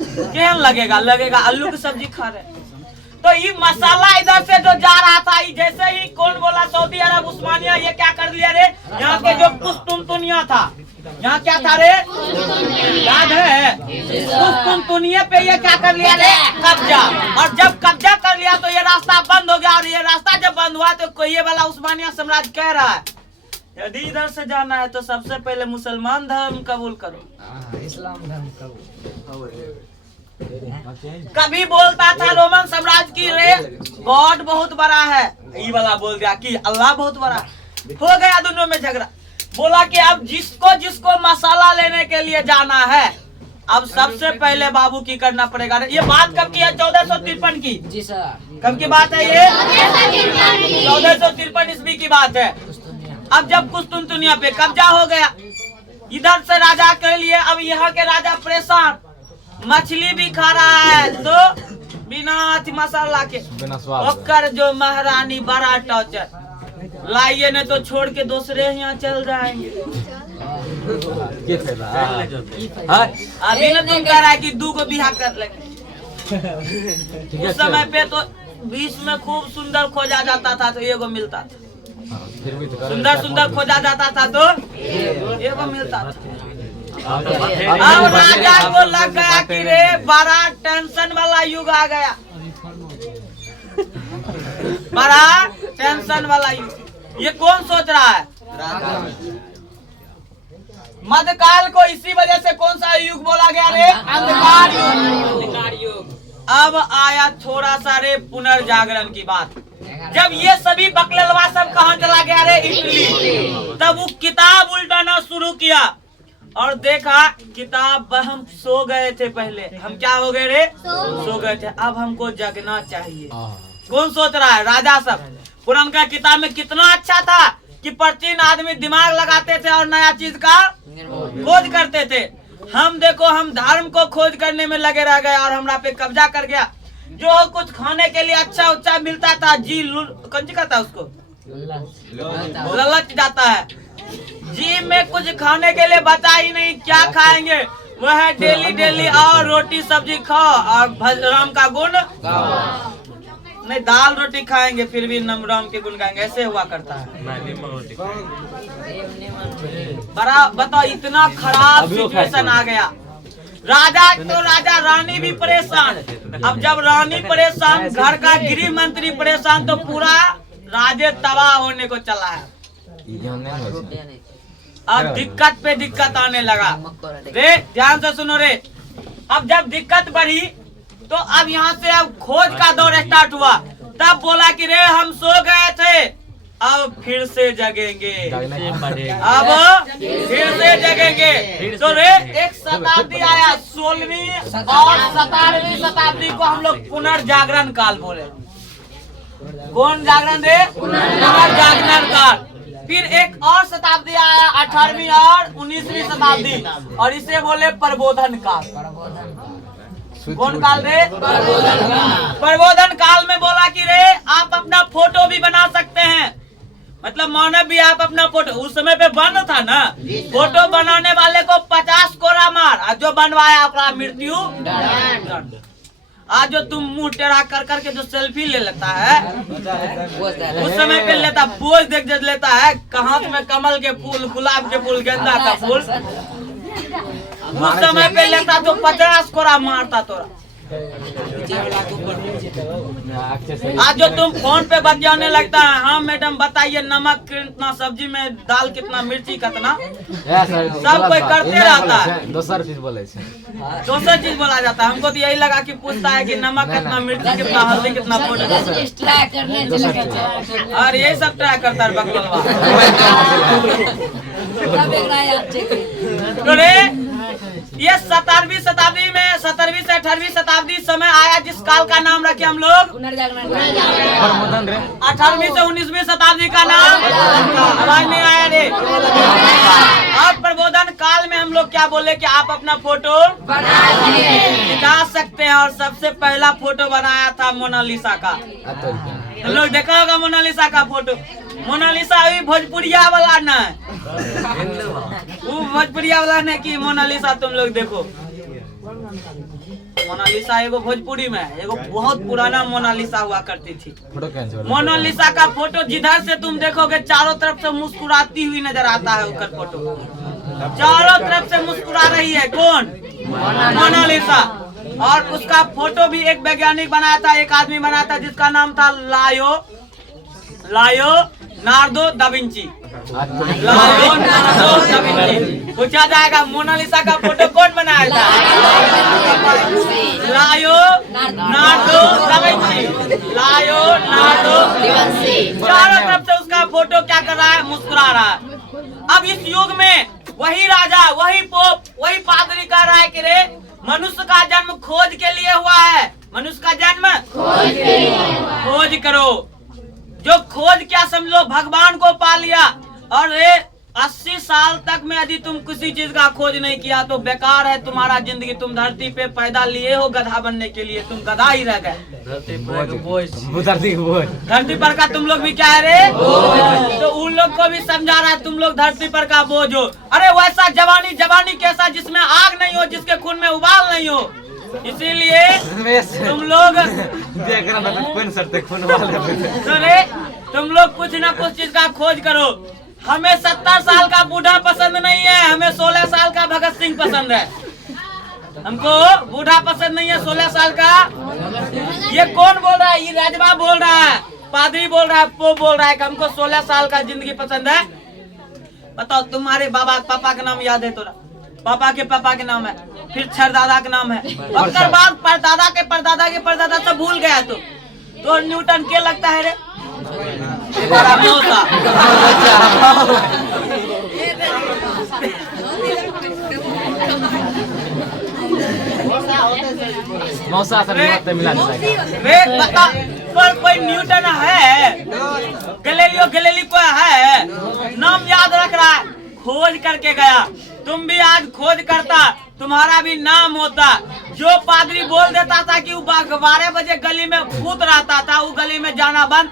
केहन लगेगा आलू की सब्जी खा रहे। तो ये मसाला इधर से जो जा रहा था, जैसे ही कौन बोला सऊदी अरब उस्मानिया, ये क्या कर लिया रे? यहाँ के जो कुस्तुनतुनिया था, यहाँ क्या था रे? याद है? कुस्तुनतुनिया पे ये क्या कर लिया रे? कब्जा। और जब कब्जा कर लिया तो ये रास्ता बंद हो गया। और ये रास्ता जब बंद हुआ तो ये वाला उस्मानिया साम्राज्य कह रहा है यदि इधर से जाना है तो सबसे पहले मुसलमान धर्म कबूल करो, इस्लाम धर्म कबूल। कभी बोलता था रोमन साम्राज्य की रे गॉड बहुत बड़ा है, ये वाला बोल दिया कि अल्लाह बहुत बड़ा। हो गया दोनों में झगड़ा। बोला कि अब जिसको जिसको मसाला लेने के लिए जाना है, अब सबसे पहले बाबू की करना पड़ेगा। ये बात कब की है? 1453 की। जी सर। कब की बात है ये? 1453 ईस्वी की बात है। अब जब कुस्तुनतुनिया पे कब्जा हो गया, इधर से राजा के लिए अब यहाँ के राजा परेशान, मछली भी खा रहा है तो बिना मसाला के, ओकर जो महारानी बड़ा टॉर्चर, लाइए नहीं तो छोड़ के दूसरे यहाँ चल जाएंगे। अभी ना तुम कह रहा है कि 2 को बिहार कर लेंगे। उस समय पे तो 20 में खूब सुंदर खोजा जाता था तो एगो मिलता था, सुंदर सुंदर खोजा जाता था तो एगो मिलता था। अब राजा को लग गया कि रे बड़ा टेंशन वाला युग आ गया, बड़ा टेंशन वाला युग। ये कौन सोच रहा है? मध्यकाल को इसी वजह से कौन सा युग बोला गया रे? अंधकार युग। अंधकार युग। अब आया थोड़ा सा रे पुनर्जागरण की बात। जब ये सभी बकललवा सब कहाँ चला गया रे? इटली। तब वो किताब उल्टाना शुरू किया और देखा किताब, हम सो गए थे पहले, हम क्या हो गए रे? सो गए थे, अब हमको जगना चाहिए। कौन सोच रहा है? राजा सब। पुराना किताब में कितना अच्छा था कि प्राचीन आदमी दिमाग लगाते थे और नया चीज का खोज करते थे। हम देखो, हम धर्म को खोज करने में लगे रह गए और हमरा पे कब्जा कर गया। जो कुछ खाने के लिए अच्छा उच्चा मिलता था, जी कौन सी कहता है उसको? ललच जाता है। जी में कुछ खाने के लिए बचा ही नहीं, क्या खाएंगे? वह डेली डेली और रोटी सब्जी खाओ और राम का गुण नहीं, दाल रोटी खाएंगे फिर भी राम के गुण गाएंगे, ऐसे हुआ करता है। बड़ा बताओ, इतना खराब सिचुएशन आ गया। राजा तो राजा, रानी भी परेशान। अब जब रानी परेशान, घर का गृह मंत्री परेशान, तो पूरा राज्य तबाह होने को चला है। अब दिक्कत पे दिक्कत आने लगा रे। ध्यान से सुनो रे। अब जब दिक्कत बढ़ी तो अब यहाँ से अब खोज का दौर स्टार्ट हुआ। तब बोला कि रे हम सो गए थे, अब फिर से जगेंगे, अब फिर से जगेंगे। तो रे एक शताब्दी आया, 16वीं और 17वीं शताब्दी को हम लोग पुनर्जागरण काल बोले। कौन जागरण रे? पुनर्जागरण काल। फिर एक और शताब्दी आया, 18वीं और 19वीं शताब्दी, और इसे बोले प्रबोधन काल। कौन काल रे? प्रबोधन काल में बोला कि रे आप अपना फोटो भी बना सकते हैं, मतलब मानव भी आप अपना फोटो, उस समय पे बंद था ना, फोटो बनाने वाले को 50 कोड़ा मार, और जो बनवाया अपना मृत्यु दंड। आज जो तुम मुंह टेढ़ा कर करके जो सेल्फी ले लेता है, उस समय पे लेता बोझ देख लेता है, हाथ में कमल के फूल, गुलाब के फूल, गेंदा का फूल, उस समय पे लेता तो 50 कोड़ा मारता तोरा। आज जो तुम फोन पे बतियाने लगता है, हाँ मैडम बताइए नमक कितना, सब्जी में दाल कितना, मिर्ची कितना, सब कोई करते रहता है। दूसर चीज बोला जाता है। हमको तो यही लगा कि पूछता है कि नमक कितना, मिर्ची कितना, हल्दी कितना, और यही सब ट्राई करता है बकलवा। तो रे ये 17वीं शताब्दी में, 17वीं से 18वीं शताब्दी समय आया जिस काल का नाम रखे हम लोग 18वीं से 19वीं शताब्दी का नाम, आवाज नहीं आया रे। और प्रबोधन काल में हम लोग क्या बोले कि आप अपना फोटो दिखा सकते हैं, और सबसे पहला फोटो बनाया था मोनालिसा का। हम लोग देखा होगा मोनालिसा का फोटो। मोनालिसा अभी भोजपुरिया वाला ना है, वो भोजपुरिया वाला नहीं कि मोनालिसा तुम लोग देखो। मोनालिसा एगो भोजपुरी में, एगो बहुत पुराना मोनालिसा हुआ करती थी। मोनालिसा का फोटो जिधर से तुम देखोगे चारों तरफ से मुस्कुराती हुई नजर आता है। उसका फोटो चारों तरफ से मुस्कुरा रही है। कौन? मोनालिसा। और उसका फोटो भी एक वैज्ञानिक बनाया था, एक आदमी बनाया था, जिसका नाम था लियोनार्दो दा विंची। पूछा जाएगा मोनालिसा का फोटो कौन बनाया था? Leonardo da Vinci. चारों तरफ से उसका फोटो क्या कर रहा है, मुस्कुरा रहा है। अब इस युग में वही राजा, वही पोप, वही पादरी कह रहा है कि रे मनुष्य का जन्म खोज के लिए हुआ है, मनुष्य का जन्म खोज करो। जो खोज क्या समझो, भगवान को पा लिया। और रे 80 साल तक में यदि तुम किसी चीज का खोज नहीं किया तो बेकार है तुम्हारा जिंदगी। तुम धरती पे पैदा लिए हो गधा बनने के लिए, तुम गधा ही रह गए। धरती पर का तुम लोग भी क्या है रे, तो उन लोग को भी समझा रहा है तुम लोग धरती पर का बोझ हो। अरे वैसा जवानी, जवानी कैसा जिसमें आग नहीं हो, जिसके खून में उबाल नहीं हो। इसीलिए तुम लोग तो रे तुम लोग कुछ ना कुछ चीज का खोज करो। हमें 70 साल का बूढ़ा पसंद नहीं है, हमें 16 साल का भगत सिंह पसंद है। हमको बूढ़ा पसंद नहीं है, 16 साल का। ये कौन बोल रहा है, ये राजवा बोल रहा है, पादरी बोल रहा है, पोप बोल रहा है कि हमको 16 साल का जिंदगी पसंद है। बताओ तुम्हारे बाबा पापा का नाम याद है तोरा? पापा के पापा के नाम है, फिर छरदादा का नाम है, उसके बाद परदादा के परदादा के परदादा सब भूल गया। तो न्यूटन के लगता है रे मौसा मिला बता कोई न्यूटन है, गैलीलियो कोई है, नाम याद रख रहा है, खोज करके गया। तुम भी आज खोज करता, तुम्हारा भी नाम होता। जो पादरी बोल देता था कि 12 बजे गली में भूत रहता था, वो गली में जाना बंद।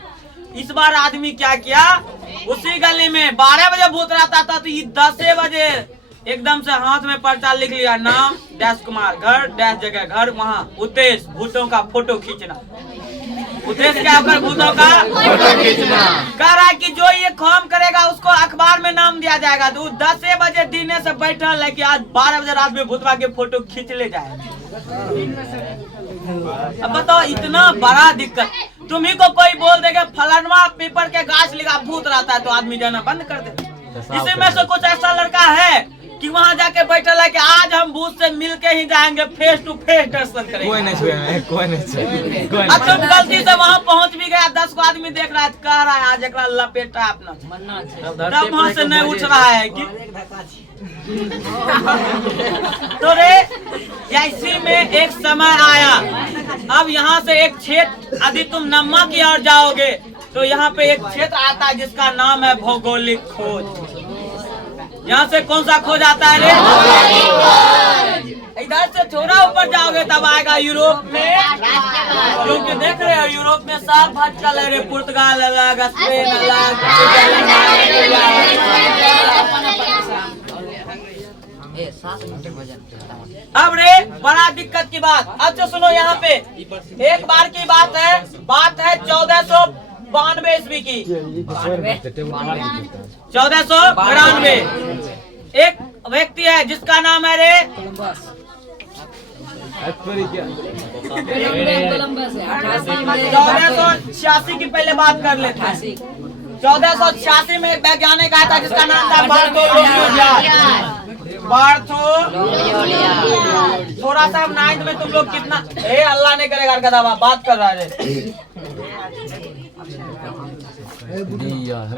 इस बार आदमी क्या किया, उसी गली में 12 बजे भूत रहता था तो ये 10 बजे एकदम से हाथ में पर्चा लिख लिया, नाम डैश कुमार, घर डैश जगह, घर वहाँ, उद्देश्य भूतों का फोटो खींचना। उद्देश्य क्या होकर भूतों का फोटो खींचना। कह रहा है कि जो ये काम करेगा उसको अखबार में नाम दिया जाएगा। तो 10 बजे दिन से बैठा है कि आज 12 बजे रात में भूतवा के फोटो खींच ले जाए। अब बताओ इतना बड़ा दिक्कत। तुम्ही को कोई बोल देगा फलानवा पीपर के गाछ लगा भूत रहता है तो आदमी जाना बंद कर दे। इसी में से कुछ ऐसा लड़का है कि वहाँ जाके बैठा है कि आज हम भूत से मिल के ही जाएंगे, फेस टू फेस दर्शन करेंगे। कोई नहीं। अब तुम गलती से वहाँ पहुँच भी गया, 10 को आदमी देख रहा है, कह रहा है आज एक लपेटा अपना, तब वहाँ से नहीं उठ रहा है कि तो रे ऐसी में एक समय आया। अब यहाँ से एक क्षेत्र, यदि तुम नम्मा की ओर जाओगे तो यहाँ पे एक क्षेत्र आता है जिसका नाम है भौगोलिक खोज। यहाँ से कौन सा खोज आता है रे? इधर से थोड़ा ऊपर जाओगे तब आएगा यूरोप में, क्योंकि देख रहे हो यूरोप में सब भाग चल रहे, पुर्तगाल अलग, स्पेन अलग। अब रे बड़ा दिक्कत की बात, अच्छा सुनो, यहाँ पे एक बार की बात है 1492 ईस्वी की। 1492 एक व्यक्ति है जिसका नाम है रे 1486 की पहले बात कर लेते हैं। 1486 में एक वैज्ञानिक आया था जिसका नाम था थोड़ा सा 9th में तुम लोग कितना अल्लाह ने करेगा गदावा बात कर रहा है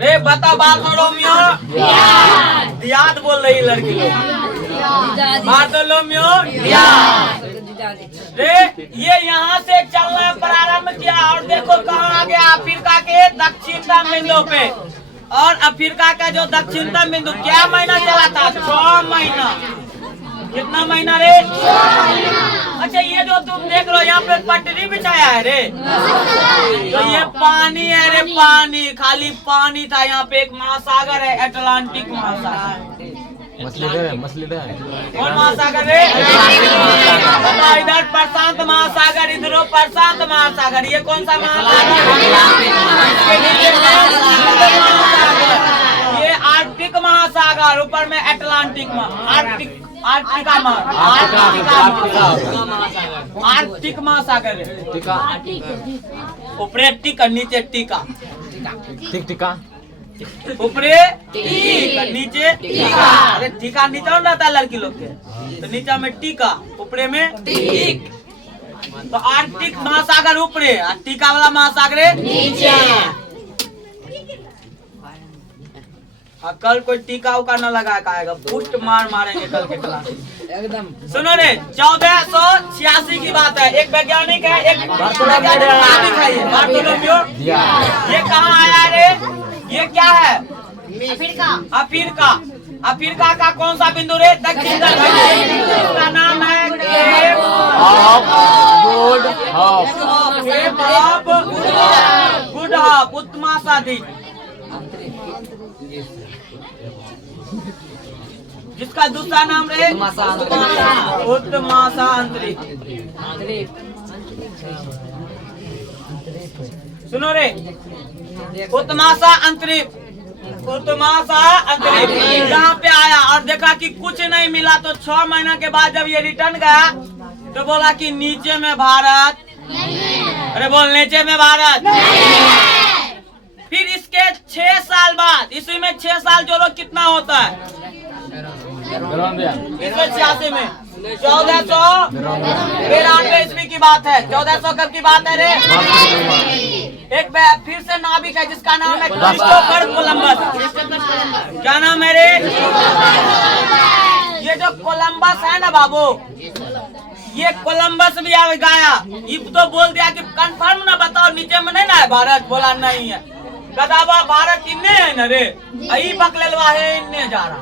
रे बता बार्थोलोमियो दियाद बोल रही लड़की लोग, बार्थोलोमियो रे ये यहाँ से चलना प्रारंभ किया और देखो कहाँ आ गया, अफ्रीका के दक्षिणतम बिंदु पे। और अफ्रीका का जो दक्षिणतम बिंदु क्या महीना चला था? 6 महीना। कितना महीना रे? अच्छा ये जो तुम देख रहे हो यहाँ पे पटरी बिछाया है रे, तो ये पानी है रे, पानी, खाली पानी था। यहाँ पे एक महासागर है, अटलांटिक महासागर। मछली कौन महासागर है? इधर प्रशांत महासागर, इधर प्रशांत महासागर। ये कौन सा महासागर? ये आर्कटिक महासागर, ऊपर में अटलांटिक आर्कटिका महासागर है। ऊपरे टिक और नीचे टीका, टिका ऊपरे टीका नीचे टीका। अरे टीका नीचे रहता है लड़की लोग के, तो नीचे में टीका, ऊपरे में टीक। तो आर्कटिक महासागर ऊपरे और टीका वाला महासागर नीचे। कल कोई टीका उका न लगा आएगा, पुष्ट मार मारेंगे कल के क्लास एकदम। सुनो रे, 1486 की बात है। एक वैज्ञानिक है, एक वैज्ञानिक है, बार्टोलोम्यू। ये कहाँ आया रे? ये क्या है? अफ्रीका। अफ्रीका का कौन सा बिंदु रे? दक्षिण। इसका नाम है केप ऑफ गुड हॉप, उत्तमाशा द्वीप, जिसका दूसरा नाम रे उत्तमाशा अंतरिक्ष। सुनो रे, उत्तमाशा अंतरिक्ष, उत्तमाशा अंतरिक्ष यहाँ पे आया और देखा कि कुछ नहीं मिला। तो 6 महीना के बाद जब ये रिटर्न गया तो बोला कि नीचे में भारत, अरे बोल नीचे में भारत। फिर इसके 6 साल बाद, इसी में 6 साल जोड़ो कितना होता है? 1986 में 1492 ईस्वी की बात है। 1400 कब की बात है रे? एक फिर से नाविक है जिसका नाम है क्रिस्टोफर कोलंबस। क्या नाम है रे? ये जो कोलंबस है ना बाबू, ये कोलंबस भी आ गया। ये तो बोल दिया कि कंफर्म ना बताओ नीचे में नहीं ना है भारत, बोला नहीं है। गदाबा भारत इन्ने है ना रे, यही बकलेलवा है इन्ने जा रहा,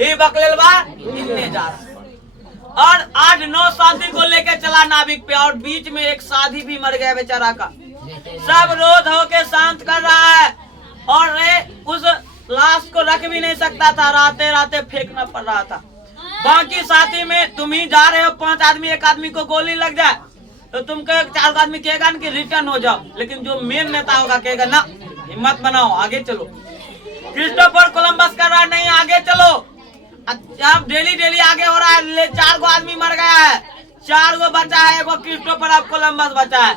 ये बकलेलवा इन्ने जा रहा। और 8-9 साथी को लेके चला नाविक पे, और बीच में एक साथी भी मर गया बेचारा का। सब रोध होके शांत कर रहा है, और रे उस लाश को रख भी नहीं सकता था, राते राते फेंकना पड़ रहा था। बाकी साथी में तुम ही जा रहे हो, 5 आदमी, एक आदमी को गोली लग जाए तो तुमको 4 आदमी कहेगा कि रिटर्न हो जाओ, लेकिन जो मेन नेता होगा कहेगा ना हिम्मत बनाओ आगे चलो। क्रिस्टोफर कोलंबस कर रहा नहीं आगे चलो। अब डेली आगे हो रहा है, 4 गो आदमी मर गया है, 4 गो बचा है, एगो क्रिस्टोफर अब कोलंबस बचा है।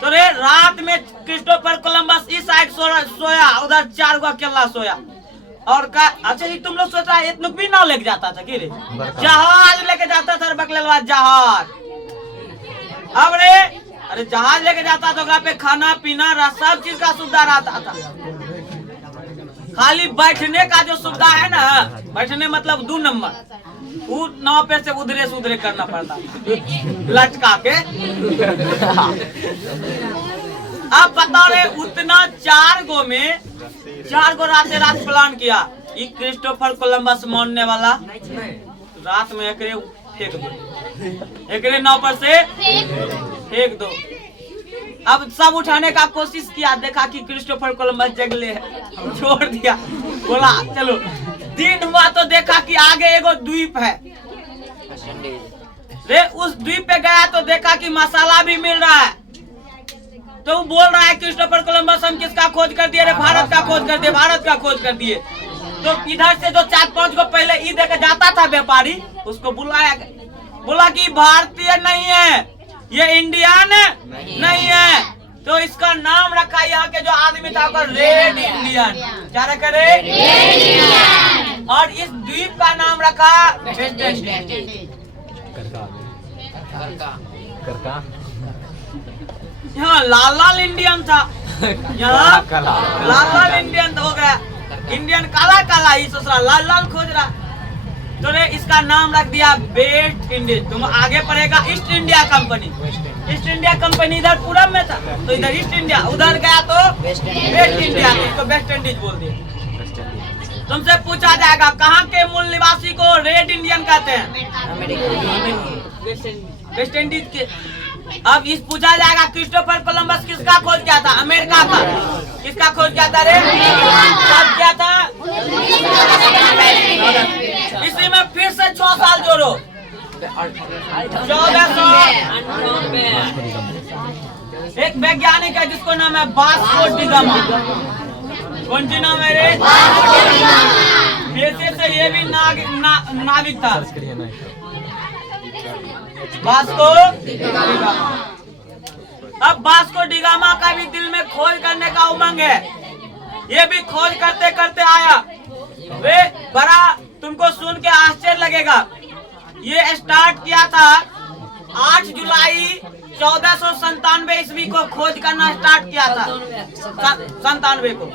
तो रे रात में क्रिस्टोफर कोलंबस इस साइड सोया, उधर 4 गो अकेला सोया। और का अच्छा ये तुम लोग सोच रहा है इतनुक भी नाव लेके जाता था कि रे? जहाज लेके जाता था बकलेलवा, जहाज। अब रे अरे जहाज लेके जाता तो वहाँ पे खाना पीना सब चीज का सुविधा रहता था। खाली बैठने का जो सुविधा है ना, बैठने मतलब 2 नंबर, वो नाव पे से उधरे से उधरे करना पड़ता लटका के। अब बताओ रे, उतना 4 गो में 4 गो रात प्लान किया। ये क्रिस्टोफर कोलंबस मानने वाला रात में एकरे फेंक दो, एकरे नाव पर से फेंक दो। अब सब उठाने का कोशिश किया, देखा कि क्रिस्टोफर कोलंबस जगले है, छोड़ दिया। बोला चलो, दिन हुआ तो देखा कि आगे एगो द्वीप है रे। उस द्वीप पे गया तो देखा कि मसाला भी मिल रहा है। तो वो बोल रहा है क्रिस्टोफर कोलंबस हम किसका खोज कर दिए रे? भारत का खोज कर दिए, भारत का खोज कर दिए। तो इधर से जो 4-5 को पहले ई देकर जाता था व्यापारी, उसको बुलाया, बोला कि भारतीय नहीं है, ये इंडियन नहीं है। तो इसका नाम रखा यहाँ के जो आदमी था रेड इंडियन। क्या रखा रे? और इस द्वीप का नाम रखा वेस्ट इंडीज। यहाँ लाल इंडियन था, यहाँ लाल इंडियन हो गया, इंडियन काला ही ससुरा लाल खोज रहा। तो ने इसका नाम रख दिया वेस्ट इंडीज। तुम आगे पढ़ेगा east India company. East India company इधर पूरब में था, तो इधर ईस्ट इंडिया, उधर गया तो वेस्ट इंडिया, इसको वेस्ट इंडीज बोल दिया। तुमसे पूछा जाएगा कहाँ के मूल निवासी को रेड इंडियन कहते हैं? वेस्ट इंडीज के। अब इस पूछा जाएगा क्रिस्टोफर कोलंबस किसका खोज किया था? अमेरिका का। किसका खोज किया था रे? कब किया था? इसी में फिर से 6 साल जोड़ो, 1499। एक वैज्ञानिक है जिसको नाम है वास्को डी गामा। कौन सी नाम है रे? पेशे से ये भी नाविक था, वास्को डी गामा। अब वास्को डी गामा का भी दिल में खोज करने का उमंग है, ये भी खोज करते करते आया। वे बड़ा तुमको सुन के आश्चर्य लगेगा, ये स्टार्ट किया था 8 जुलाई 1497 ईस्वी को खोज करना स्टार्ट किया था। 97 को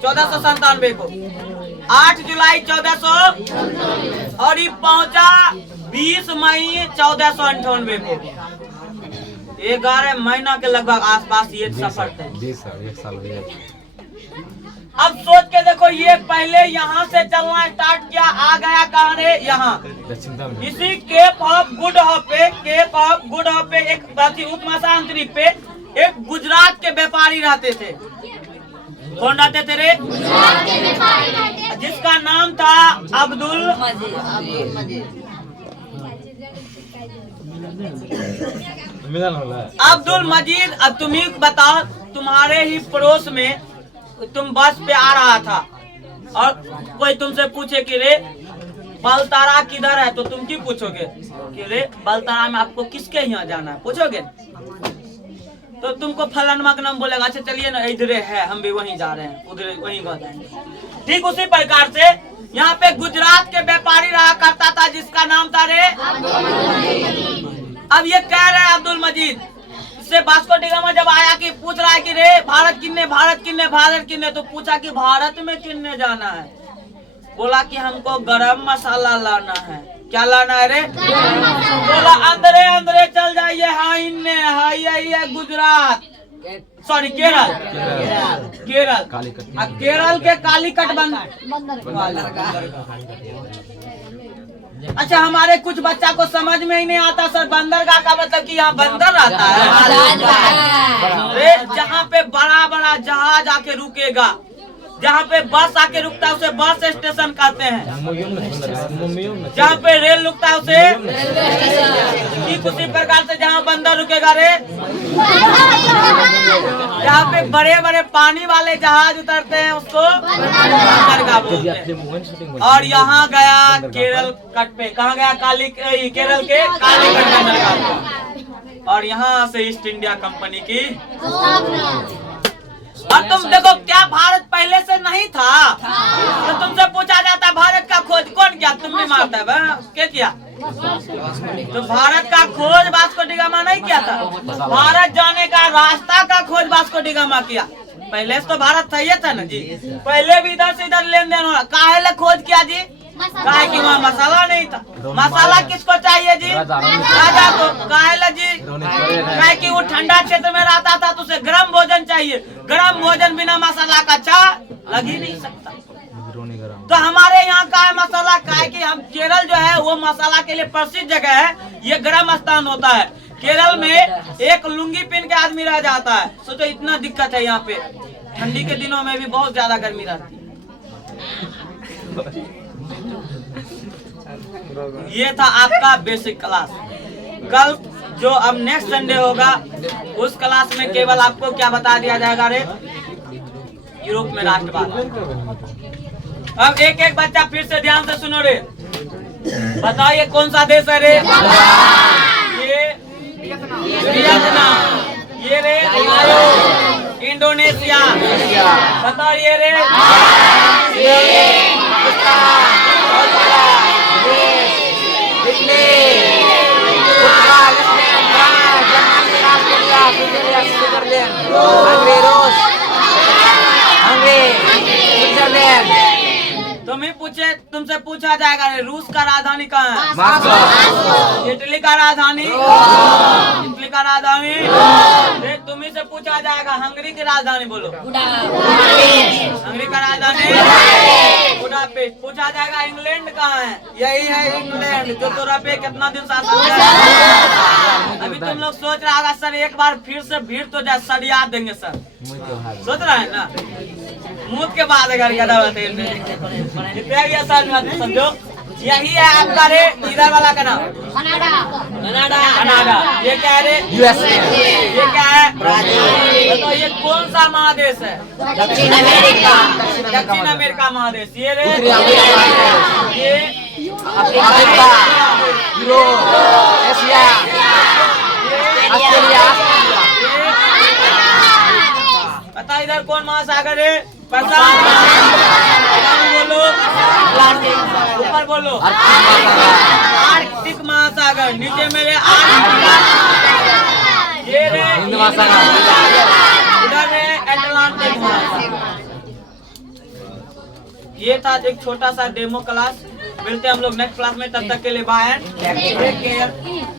1497 को, 8 जुलाई 1400 और ये पहुंचा 20 मई 1498 को। 11 महीना के लगभग आसपास ये सफर थे। 1 साल हो गया। अब सोच के देखो, ये पहले यहाँ से चलना स्टार्ट किया, आ गया कहाँ रे, यहाँ इसी केप ऑफ गुड होप पे एक उप महासागरीय पे एक गुजरात के व्यापारी रहते थे। कौन रहते थे रे? जिसका नाम था अब्दुल मजीद। अब तुम ही बताओ, तुम्हारे ही पड़ोस में तुम बस पे आ रहा था और कोई तुमसे पूछे कि रे बलतारा किधर है, तो तुम की पूछोगे कि रे बलतारा में आपको किसके यहाँ जाना है, पूछोगे? तो तुमको फलाना का नाम बोलेगा, अच्छा चलिए ना इधर है, हम भी वहीं जा रहे हैं, उधर वहीं जाएंगे। ठीक उसी प्रकार से यहाँ पे गुजरात के व्यापारी रहा करता था जिसका नाम था रे। अब ये कह रहे हैं अब्दुल मजीद से वास्को डी गामा जब आया कि पूछ रहा है कि रे भारत किन्ने, तो पूछा कि भारत में किन्ने जाना है। बोला कि हमको गरम मसाला लाना है। क्या लाना है रे? बोला अंदरे चल जाइए, हाँ इन्ने, हाँ ये गुजरात, सॉरी केरल केरल के कालीकट बंदर। अच्छा, हमारे कुछ बच्चा को समझ में ही नहीं आता सर, बंदरगाह का मतलब कि यहाँ बंदर आता है। जहाँ पे बड़ा जहाज आके रुकेगा, जहाँ पे बस आके रुकता है उसे बस स्टेशन कहते हैं, जहाँ पे रेल रुकता है उसे ठीक उसी प्रकार से जहाँ बंदर रुकेगा रे, जहाँ पे बड़े पानी वाले जहाज उतरते हैं उसको बंदरगाह बोलते हैं। और यहाँ गया केरल कट पे, कहाँ गया? केरल के कालीकट बंदरगाह। और यहाँ से ईस्ट इंडिया कंपनी की। और तुम देखो, क्या भारत पहले से नहीं था? तो तुमसे पूछा जाता भारत का खोज कौन किया? तुम नहीं मारता है, क्या किया? तो भारत का खोज वास्को डी गामा नहीं किया था, भारत जाने का रास्ता का खोज वास्को डी गामा किया। पहले से तो भारत सही था ना जी, पहले भी इधर से इधर लेन देन हो रहा। काहे खोज किया जी? काहे कि वहाँ मसाला नहीं था। मसाला किसको चाहिए जी? राजा को। काहे जी? काहे कि वो ठंडा क्षेत्र में रहता था तो उसे गर्म भोजन चाहिए, गर्म भोजन बिना मसाला का अच्छा लग ही नहीं सकता। तो हमारे यहाँ का है मसाला, काहे कि हम केरल जो है वो मसाला के लिए प्रसिद्ध जगह है, ये गर्म स्थान होता है। केरल में एक लुंगी पहन के आदमी रह जाता है। सोचो इतना दिक्कत है यहाँ पे, ठंडी के दिनों में भी बहुत ज्यादा गर्मी रहती है। ये था आपका बेसिक क्लास। कल जो अब नेक्स्ट संडे होगा उस क्लास में केवल आपको क्या बता दिया जाएगा रे? यूरोप में राष्ट्रवाद। अब एक बच्चा फिर से ध्यान से सुनो रे, बताओ ये कौन सा देश है रे? ये वियतनाम, ये रे इंडोनेशिया, बताओ ये रे तुमसे पूछा जाएगा रूस का राजधानी कहाँ है? मॉस्को। इटली का राजधानी? इटली का राजधानी? तुम्ही से पूछा जाएगा हंगरी की राजधानी बोलो। हंगरी का राजधानी बुडापेस्ट। पूछा जाएगा इंग्लैंड कहाँ है? यही है इंग्लैंड, जो तोरा पे कितना दिन शासन किया। अभी तुम लोग सोच रहा होगा सर एक बार फिर से भीड़ तो जाए, सर याद देंगे सर, सोच रहा है ना? मुँह के बाद अगर समझो यही है आपका रे इधर वाला का नाम कनाडा। ये क्या है रे? यूएसए। ये क्या है? ब्राजील। तो ये कौन सा महादेश है? दक्षिण अमेरिका। दक्षिण अमेरिका महादेश। ये रे ये अफ्रीका, यूरोप, एशिया, ऑस्ट्रेलिया। पता इधर कौन महासागर है? प्रशांत बोलो, ऊपर बोलो आर्कटिक महासागर, नीचे मेरे ये रे हिंद महासागर, इधर है अटलांटिक महासागर। ये था एक छोटा सा डेमो क्लास। मिलते हैं हम लोग नेक्स्ट क्लास में, तब तक के लिए बाय एंड टेक केयर।